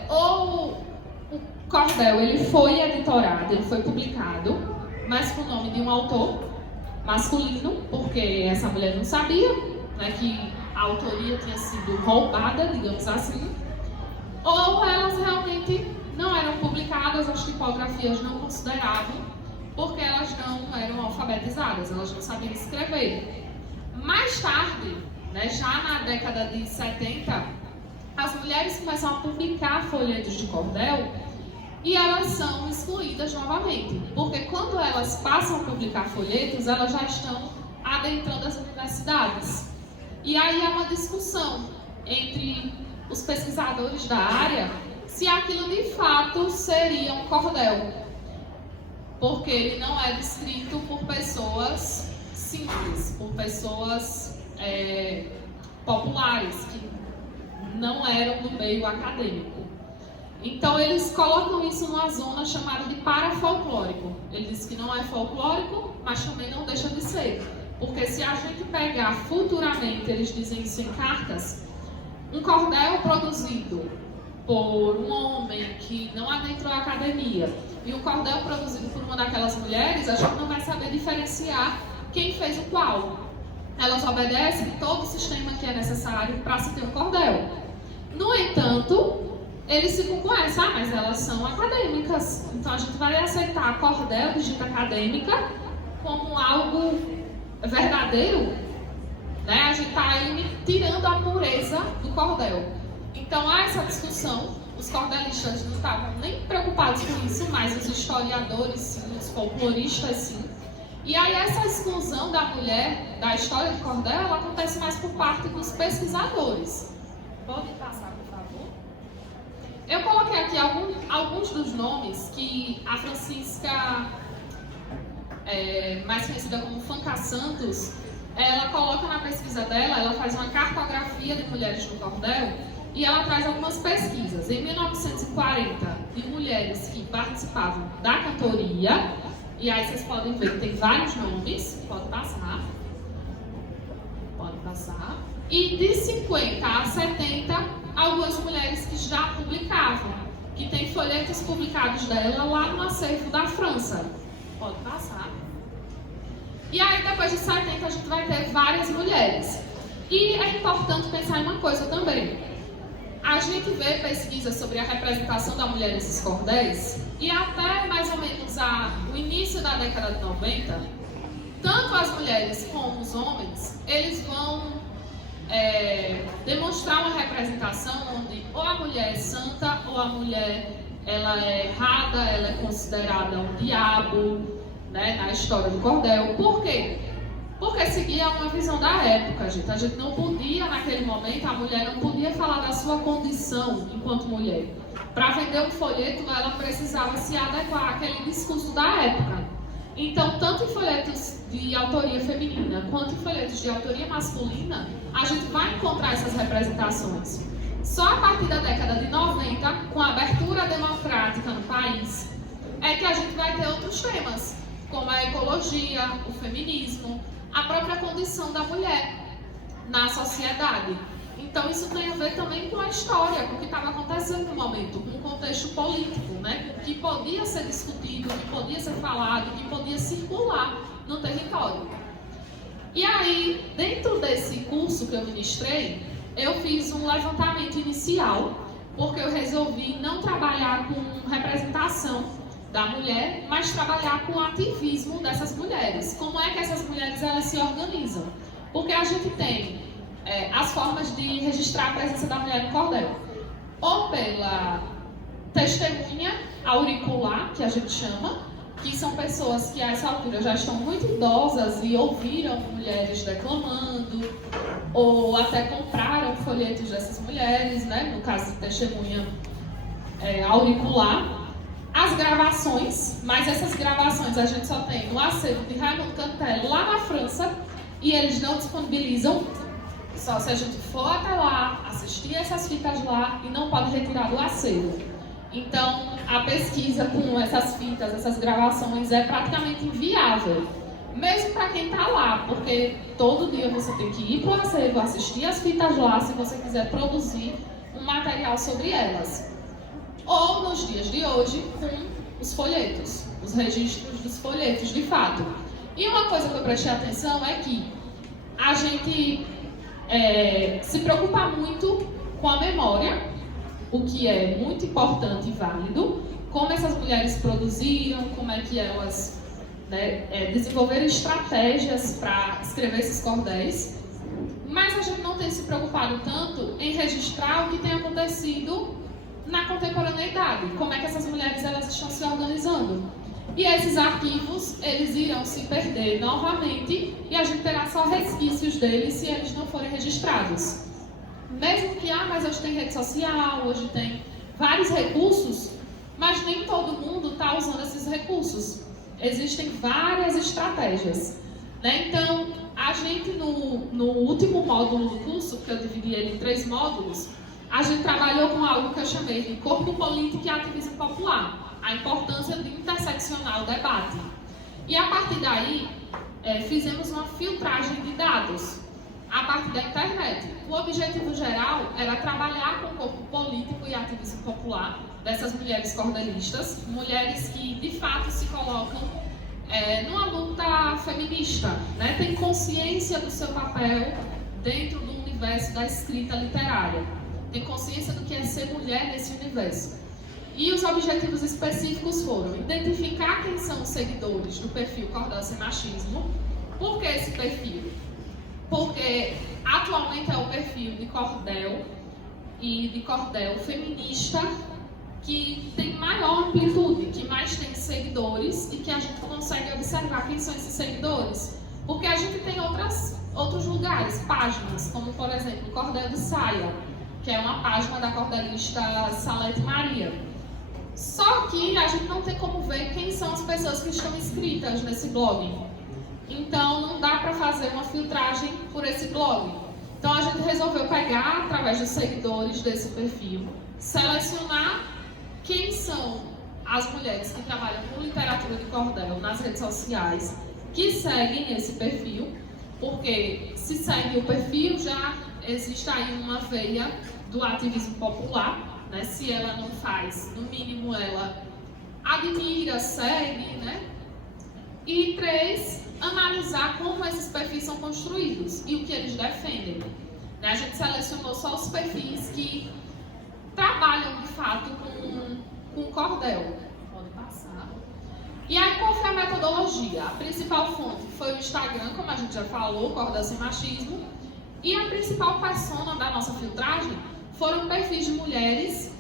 ou o cordel ele foi editorado, ele foi publicado, mas com o nome de um autor masculino, porque essa mulher não sabia, né, que a autoria tinha sido roubada, digamos assim. Ou elas realmente não eram publicadas, as tipografias não consideravam, porque elas não eram alfabetizadas, elas não sabiam escrever. Mais tarde, né, já na década de 70, as mulheres começam a publicar folhetos de cordel e elas são excluídas novamente, porque quando elas passam a publicar folhetos, elas já estão adentrando as universidades. E aí há uma discussão entre os pesquisadores da área se aquilo de fato seria um cordel, porque ele não é descrito por pessoas simples, por pessoas populares, que não eram do meio acadêmico. Então eles colocam isso numa zona chamada de parafolclórico. Ele diz que não é folclórico, mas também não deixa de ser. Porque se a gente pegar futuramente, eles dizem isso em cartas, um cordel produzido por um homem que não adentrou a academia e um cordel produzido por uma daquelas mulheres, a gente não vai saber diferenciar quem fez o qual. Elas obedecem todo o sistema que é necessário para se ter um cordel. No entanto, eles ficam com essa, mas elas são acadêmicas. Então a gente vai aceitar cordel de dita acadêmica como algo verdadeiro, né? A gente está tirando a pureza do cordel. Então há essa discussão, os cordelistas não estavam nem preocupados com isso, mas os historiadores sim, os folcloristas sim. E aí essa exclusão da mulher da história do cordel, ela acontece mais por parte dos pesquisadores. Pode passar, por favor? Eu coloquei aqui alguns dos nomes que a Francisca, mais conhecida como Fanca Santos, ela coloca na pesquisa dela, ela faz uma cartografia de mulheres no cordel e ela traz algumas pesquisas. Em 1940, de mulheres que participavam da cantoria, e aí vocês podem ver que tem vários nomes, pode passar. E de 50 a 70, algumas mulheres que já publicavam, que tem folhetos publicados dela lá no acervo da França. Pode passar. E aí, depois de 70, a gente vai ter várias mulheres. E é importante pensar em uma coisa também. A gente vê pesquisas sobre a representação da mulher nesses cordéis, e até mais ou menos o início da década de 90, tanto as mulheres como os homens, eles vão demonstrar uma representação onde ou a mulher é santa, ou a mulher ela é errada, ela é considerada um diabo, né, na história do cordel. Por quê? Porque seguia uma visão da época, gente. A gente não podia, naquele momento, a mulher não podia falar da sua condição enquanto mulher. Para vender um folheto, ela precisava se adequar àquele discurso da época. Então, tanto em folhetos de autoria feminina quanto em folhetos de autoria masculina, a gente vai encontrar essas representações. Só a partir da década de 90, com a abertura democrática no país, é que a gente vai ter outros temas, como a ecologia, o feminismo, a própria condição da mulher na sociedade. Então isso tem a ver também com a história, com o que estava acontecendo no momento, com o contexto político, né? O que podia ser discutido, o que podia ser falado, o que podia circular no território. E aí, dentro desse curso que eu ministrei, eu fiz um levantamento inicial, porque eu resolvi não trabalhar com representação da mulher, mas trabalhar com o ativismo dessas mulheres. Como é que essas mulheres elas se organizam? Porque a gente tem as formas de registrar a presença da mulher no cordel, ou pela testemunha auricular, que a gente chama, que são pessoas que a essa altura já estão muito idosas e ouviram mulheres declamando, ou até compraram folhetos dessas mulheres, né? No caso de testemunha auricular. As gravações, mas essas gravações a gente só tem no acervo de Raimundo Cantello, lá na França, e eles não disponibilizam, só se a gente for até lá, assistir essas fitas lá, e não pode retirar do acervo. Então, a pesquisa com essas fitas, essas gravações, é praticamente inviável, mesmo para quem está lá, porque todo dia você tem que ir para o acervo, assistir as fitas lá, se você quiser produzir um material sobre elas. Ou, nos dias de hoje, com os folhetos, os registros dos folhetos, de fato. E uma coisa que eu prestei atenção é que a gente se preocupa muito com a memória, o que é muito importante e válido, como essas mulheres produziram, como é que elas desenvolveram estratégias para escrever esses cordéis, mas a gente não tem se preocupado tanto em registrar o que tem acontecido na contemporaneidade, como é que essas mulheres elas estão se organizando. E esses arquivos, eles irão se perder novamente e a gente terá só resquícios deles se eles não forem registrados. Mesmo que, mas hoje tem rede social, hoje tem vários recursos, mas nem todo mundo está usando esses recursos. Existem várias estratégias, né? Então, a gente no último módulo do curso, que eu dividi ele em 3 módulos, a gente trabalhou com algo que eu chamei de corpo político e ativismo popular, a importância de interseccionar o debate. E a partir daí, fizemos uma filtragem de dados a partir da internet. O objetivo geral era trabalhar com o corpo político e ativismo popular dessas mulheres cordelistas, mulheres que de fato se colocam numa luta feminista, né? Tem consciência do seu papel dentro do universo da escrita literária, tem consciência do que é ser mulher nesse universo. E os objetivos específicos foram identificar quem são os seguidores do perfil Cordel Sem Machismo. Por que esse perfil? Porque atualmente é o perfil de cordel e de cordel feminista que tem maior amplitude, que mais tem seguidores e que a gente consegue observar quem são esses seguidores. Porque a gente tem outros lugares, páginas, como por exemplo o Cordel de Saia, que é uma página da cordelista Salete Maria. Só que a gente não tem como ver quem são as pessoas que estão inscritas nesse blog. Então não dá para fazer uma filtragem por esse blog. Então a gente resolveu pegar, através dos seguidores desse perfil, selecionar quem são as mulheres que trabalham com literatura de cordel nas redes sociais, que seguem esse perfil, porque se segue o perfil já existe aí uma veia do ativismo popular, né? Se ela não faz, no mínimo ela admira, segue, né? E 3, analisar como esses perfis são construídos e o que eles defendem. A gente selecionou só os perfis que trabalham de fato com cordel. Pode passar. E aí, qual foi a metodologia? A principal fonte foi o Instagram, como a gente já falou, Cordel Sem Machismo. E a principal persona da nossa filtragem foram perfis de mulheres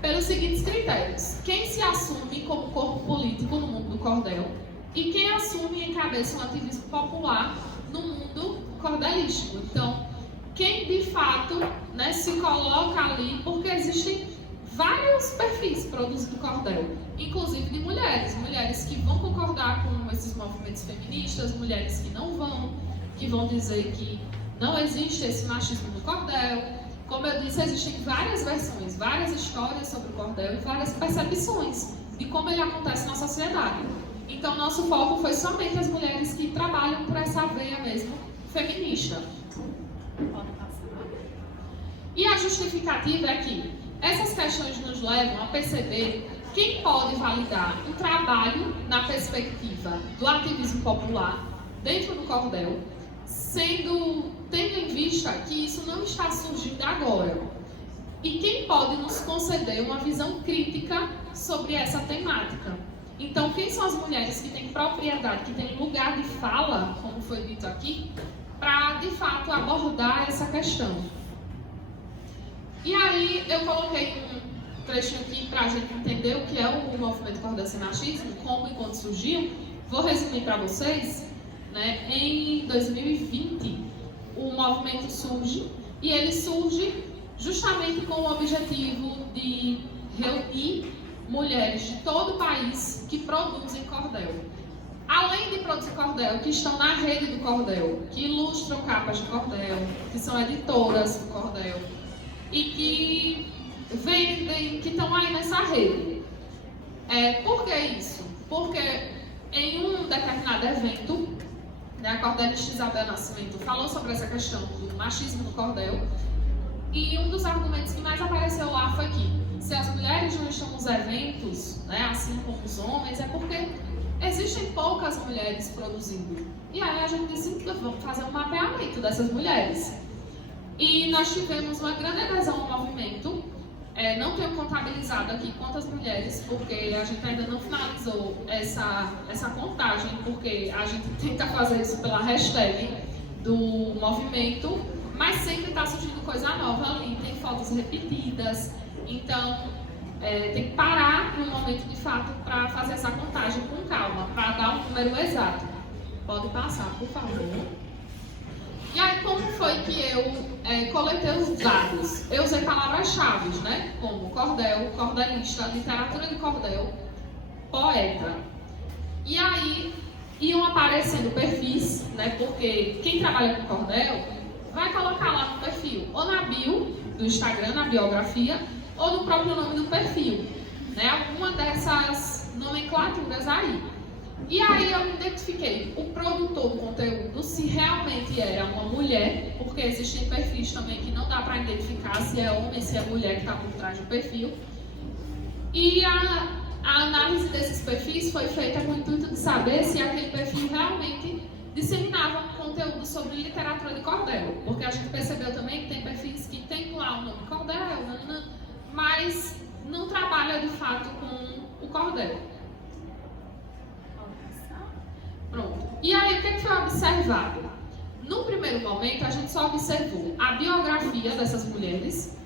pelos seguintes critérios: quem se assume como corpo político no mundo do cordel e quem assume e encabeça um ativismo popular no mundo cordelístico. Então, quem de fato, né, se coloca ali, porque existem vários perfis produzindo cordel, inclusive de mulheres que vão concordar com esses movimentos feministas, mulheres que não vão, que vão dizer que não existe esse machismo no cordel. Como eu disse, existem várias versões, várias histórias sobre o cordel e várias percepções de como ele acontece na sociedade. Então, nosso foco foi somente as mulheres que trabalham por essa veia mesmo feminista. E a justificativa é que essas questões nos levam a perceber quem pode validar um trabalho na perspectiva do ativismo popular dentro do cordel, tendo em vista que isso não está surgindo agora. E quem pode nos conceder uma visão crítica sobre essa temática. Então, quem são as mulheres que têm propriedade, que têm lugar de fala, como foi dito aqui, para, de fato, abordar essa questão. E aí, eu coloquei um trechinho aqui para a gente entender o que é o movimento Cordel Sem Machismo, como e quando surgiu. Vou resumir para vocês. Né? Em 2020, o movimento surge, e ele surge justamente com o objetivo de reunir mulheres de todo o país que produzem cordel. Além de produzir cordel, que estão na rede do cordel, que ilustram capas de cordel, que são editoras do cordel e que vendem, que estão aí nessa rede. Por que isso? Porque em um determinado evento, a cordelista Isabel Nascimento falou sobre essa questão do machismo no cordel, e um dos argumentos que mais apareceu lá foi que se as mulheres não estão nos eventos, né, assim como os homens, é porque existem poucas mulheres produzindo. E aí a gente disse que vamos fazer um mapeamento dessas mulheres. E nós tivemos uma grande adesão ao movimento. Não tenho contabilizado aqui quantas mulheres, porque a gente ainda não finalizou essa contagem, porque a gente tenta fazer isso pela hashtag do movimento, mas sempre está surgindo coisa nova ali, tem fotos repetidas, então tem que parar no momento de fato para fazer essa contagem com calma, para dar um número exato. Pode passar, por favor. E aí, como foi que eu coletei os dados? Eu usei palavras-chave, né? Como cordel, cordelista, literatura de cordel, poeta. E aí, iam aparecendo perfis, né? Porque quem trabalha com cordel vai colocar lá no perfil, ou na bio do Instagram, na biografia, ou no próprio nome do perfil, né? Alguma dessas nomenclaturas aí. E aí eu identifiquei o produtor do conteúdo, se realmente era uma mulher, porque existem perfis também que não dá para identificar se é homem, se é mulher que está por trás do perfil. E a análise desses perfis foi feita com o intuito de saber se aquele perfil realmente disseminava conteúdo sobre literatura de cordel, porque a gente percebeu também que tem perfis que tem lá o nome cordel, mas não trabalha de fato com o cordel. Pronto. E aí, o que foi observado? No primeiro momento, a gente só observou a biografia dessas mulheres,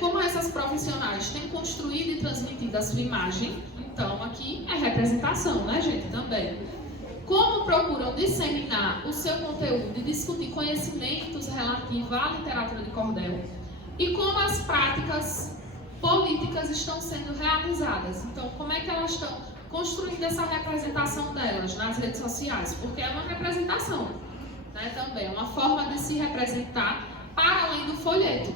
como essas profissionais têm construído e transmitido a sua imagem. Então, aqui é representação, né, gente, também. Como procuram disseminar o seu conteúdo e discutir conhecimentos relativos à literatura de cordel. e como as práticas políticas estão sendo realizadas. Então, como é que elas estão construindo essa representação delas nas redes sociais? Porque é uma representação, né, também, uma forma de se representar para além do folheto.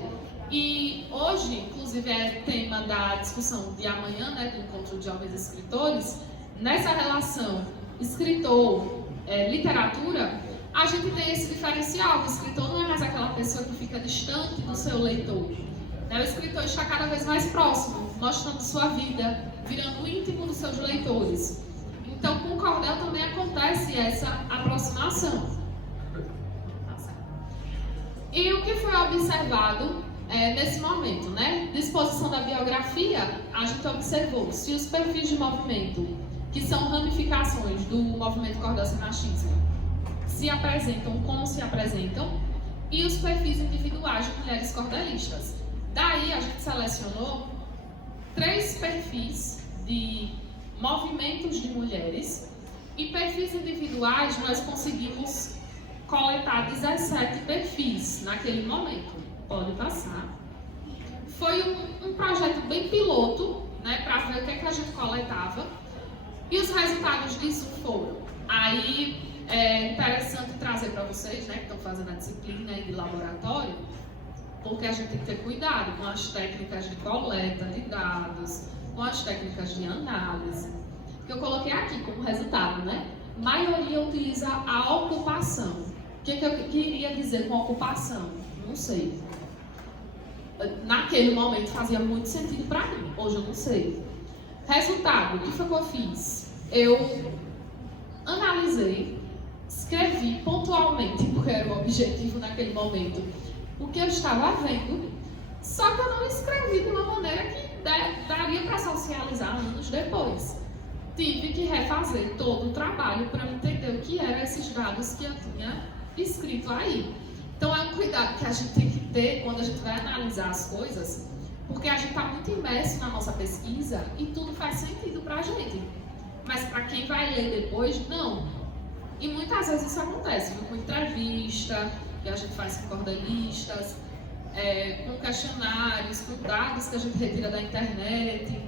E hoje, inclusive, é tema da discussão de amanhã, né, do encontro de jovens escritores. Nessa relação escritor-literatura, a gente tem esse diferencial. O escritor não é mais aquela pessoa que fica distante do seu leitor. O escritor está cada vez mais próximo, mostrando sua vida, virando íntimo dos seus leitores. Então, com o cordel também acontece essa aproximação. E o que foi observado nesse momento, né? Disposição da biografia, a gente observou se os perfis de movimento, que são ramificações do movimento cordel sem machismo, se apresentam como se apresentam, e os perfis individuais de mulheres cordelistas. Daí a gente selecionou 3 perfis de movimentos de mulheres, e perfis individuais nós conseguimos coletar 17 perfis naquele momento. Pode passar. Foi um projeto bem piloto, né, para ver o que a gente coletava, e os resultados disso foram. Aí é interessante trazer para vocês, né, que estão fazendo a disciplina de laboratório, porque a gente tem que ter cuidado com as técnicas de coleta de dados, com as técnicas de análise, que eu coloquei aqui como resultado, né? Maioria utiliza a ocupação. O que eu queria dizer com ocupação? Não sei. Naquele momento fazia muito sentido para mim, hoje eu não sei. Resultado, o que foi que eu fiz? Eu analisei, escrevi pontualmente, porque era o objetivo naquele momento, o que eu estava vendo, só que eu não escrevi de uma maneira que daria para socializar anos depois. Tive que refazer todo o trabalho para entender o que eram esses dados que eu tinha escrito aí. Então é um cuidado que a gente tem que ter quando a gente vai analisar as coisas, porque a gente está muito imerso na nossa pesquisa e tudo faz sentido para a gente. Mas para quem vai ler depois, não. E muitas vezes isso acontece, com entrevista, que a gente faz com cordelistas, com questionários, com dados que a gente retira da internet.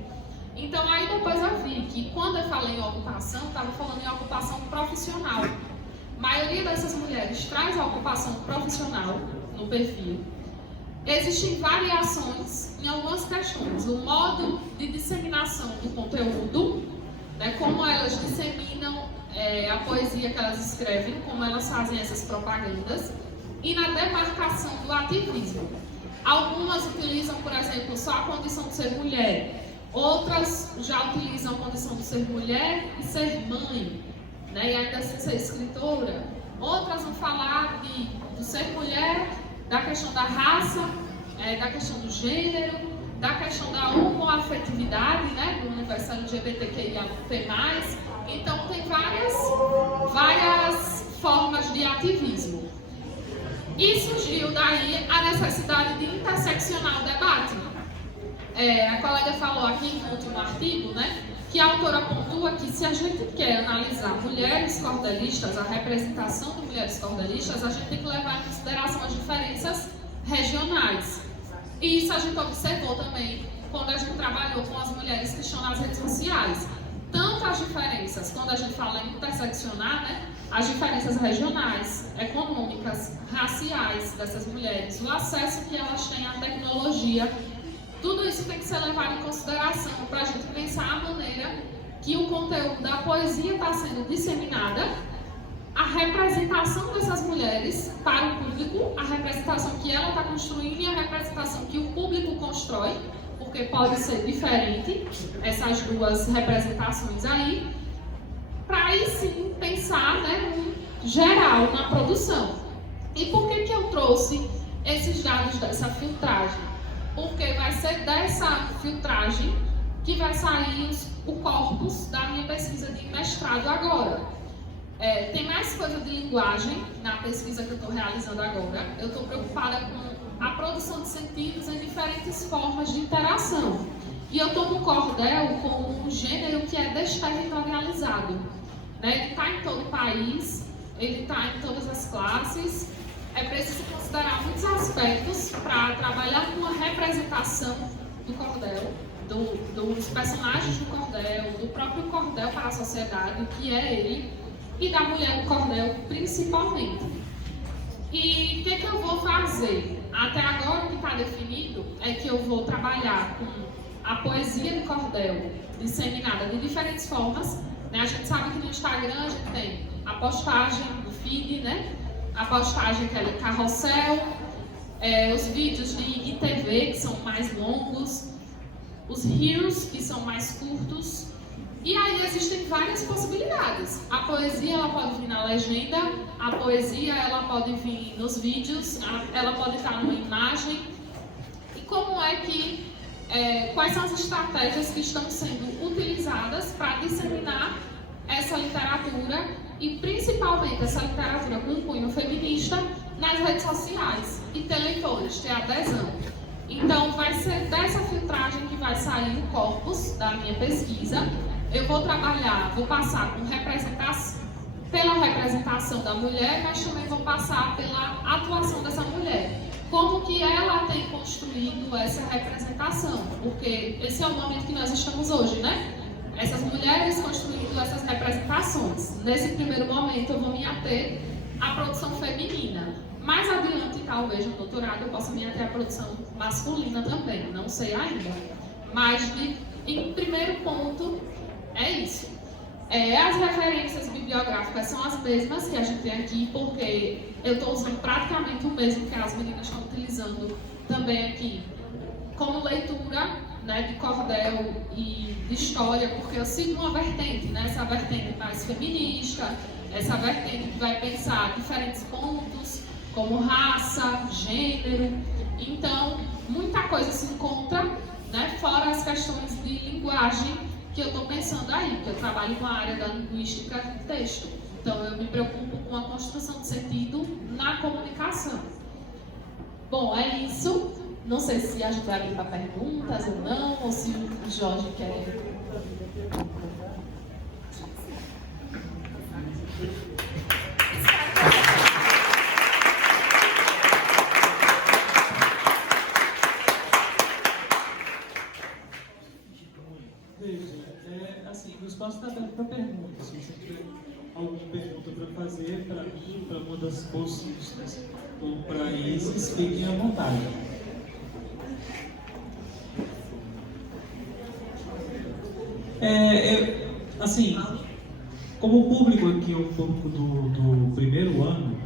Então aí depois eu vi que quando eu falei em ocupação, estava falando em ocupação profissional. A maioria dessas mulheres traz a ocupação profissional no perfil. Existem variações em algumas questões. O modo de disseminação do conteúdo, né, como elas disseminam a poesia que elas escrevem, como elas fazem essas propagandas, e na demarcação do ativismo. Algumas utilizam, por exemplo, só a condição de ser mulher. Outras já utilizam a condição de ser mulher e ser mãe, né, e ainda assim ser escritora. Outras vão falar do ser mulher, da questão da raça, da questão do gênero, da questão da homoafetividade, né, do universo LGBTQIA+. Então tem várias formas de ativismo. E surgiu daí a necessidade de interseccionar o debate. A colega falou aqui no último artigo, né, que a autora pontua que se a gente quer analisar mulheres cordelistas, a representação de mulheres cordelistas, a gente tem que levar em consideração as diferenças regionais. E isso a gente observou também quando a gente trabalhou com as mulheres que estão nas redes sociais. Tanto as diferenças, quando a gente fala em interseccionar, né, as diferenças regionais, econômicas, raciais dessas mulheres, o acesso que elas têm à tecnologia, tudo isso tem que ser levado em consideração para a gente pensar a maneira que o conteúdo da poesia está sendo disseminada, a representação dessas mulheres para o público, a representação que ela está construindo e a representação que o público constrói, porque pode ser diferente essas duas representações aí, para aí sim pensar, né, no geral na produção. E por que eu trouxe esses dados dessa filtragem? Porque vai ser dessa filtragem que vai sair o corpus da minha pesquisa de mestrado agora. Tem mais coisa de linguagem na pesquisa que eu estou realizando agora. Eu estou preocupada com a produção de sentidos em diferentes formas de interação. E eu estou no cordel com um gênero que é desterritorializado. Ele está em todo o país, ele está em todas as classes, é preciso considerar muitos aspectos para trabalhar com a representação do cordel, dos personagens do cordel, do próprio cordel para a sociedade, o que é ele, e da mulher do cordel principalmente. E o que eu vou fazer? Até agora o que está definido é que eu vou trabalhar com a poesia do cordel disseminada de diferentes formas, né? A gente sabe que no Instagram a gente tem a postagem do feed, né? A postagem que é de carrossel, os vídeos de IGTV que são mais longos, os reels que são mais curtos. E aí existem várias possibilidades. A poesia ela pode vir na legenda, a poesia ela pode vir nos vídeos, ela pode estar numa imagem. E como é que, quais são as estratégias que estão sendo utilizadas para disseminar essa literatura e principalmente essa literatura com cunho feminista nas redes sociais e ter leitores, ter adesão. Então vai ser dessa filtragem que vai sair o corpus da minha pesquisa. Eu vou trabalhar, vou passar pela representação da mulher, mas também vou passar pela atuação dessa mulher. Como que ela tem construído essa representação? Porque esse é o momento que nós estamos hoje, né? Essas mulheres construindo essas representações. Nesse primeiro momento eu vou me ater à produção feminina. Mais adiante, talvez no doutorado, eu possa me ater à produção masculina também, não sei ainda. Mas, em primeiro ponto, é isso. As referências bibliográficas são as mesmas que a gente tem aqui, porque eu estou usando praticamente o mesmo que as meninas estão utilizando também aqui, como leitura, né, de cordel e de história, porque eu sigo uma vertente, né, essa vertente mais feminista, essa vertente que vai pensar diferentes pontos, como raça, gênero. Então, muita coisa se encontra, né, fora as questões de linguagem que eu estou pensando aí, porque eu trabalho com a área da linguística do texto. Então, eu me preocupo com a construção de sentido na comunicação. Bom, é isso. Não sei se a gente vai abrir para perguntas ou não, ou se o Jorge quer... Veja, assim, o espaço está aberto para perguntas. Se você tiver alguma pergunta para fazer, para mim, para uma das bolsistas ou para esses, fiquem à vontade. Assim, como o público aqui é um público do primeiro ano,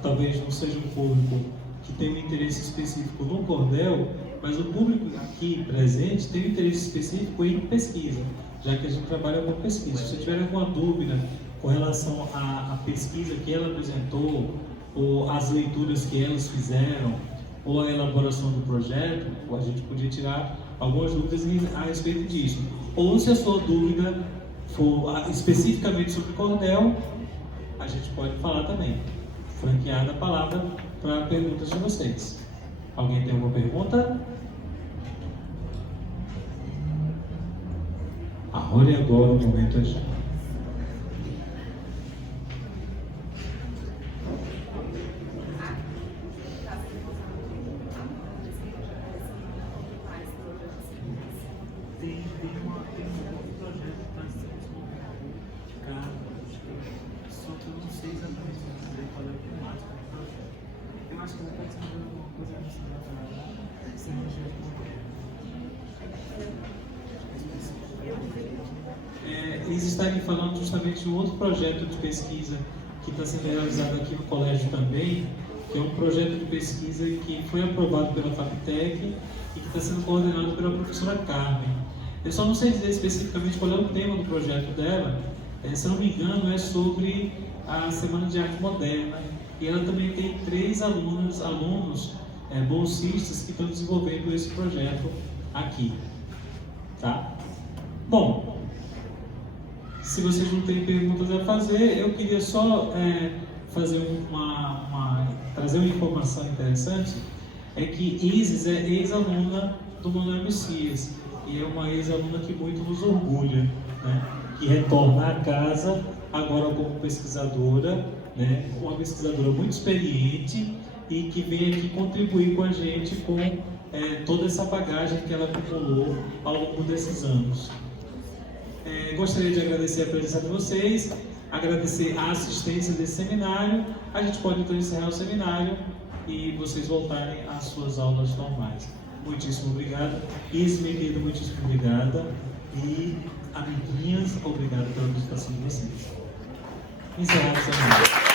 talvez não seja um público que tem um interesse específico no cordel, mas o público aqui presente tem um interesse específico em pesquisa, já que a gente trabalha com pesquisa. Se você tiver alguma dúvida com relação à pesquisa que ela apresentou, ou às leituras que elas fizeram, ou a elaboração do projeto, a gente podia tirar algumas dúvidas a respeito disso. Ou se a sua dúvida for especificamente sobre cordel, a gente pode falar também. Franqueada a palavra para perguntas de vocês. Alguém tem alguma pergunta? A hora é agora, o momento é já. Tem um projeto que está sendo desenvolvido, só que eu não sei exatamente qual é a temática do projeto. Eu acho que ela está desenvolvendo alguma coisa relacionada a esse eles estarem falando justamente de um outro projeto de pesquisa que está sendo realizado aqui no colégio também, que é um projeto de pesquisa que foi aprovado pela FAPTEC e que está sendo coordenado pela professora Carmen. Eu só não sei dizer especificamente qual é o tema do projeto dela, se não me engano é sobre a Semana de Arte Moderna, e ela também tem 3 alunos bolsistas que estão desenvolvendo esse projeto aqui, tá? Bom, se vocês não têm perguntas a fazer, eu queria só fazer trazer uma informação interessante, é que Isis é ex-aluna do Manuel Messias, e é uma ex-aluna que muito nos orgulha, né? Que retorna à casa, agora como pesquisadora, né? Uma pesquisadora muito experiente e que vem aqui contribuir com a gente com toda essa bagagem que ela acumulou ao longo desses anos. Gostaria de agradecer a presença de vocês, agradecer a assistência desse seminário. A gente pode então encerrar o seminário e vocês voltarem às suas aulas normais. Muitíssimo obrigado. Isma, querida, muitíssimo obrigada. E amiguinhas, obrigado pela participação de vocês. Encerramos o seminário.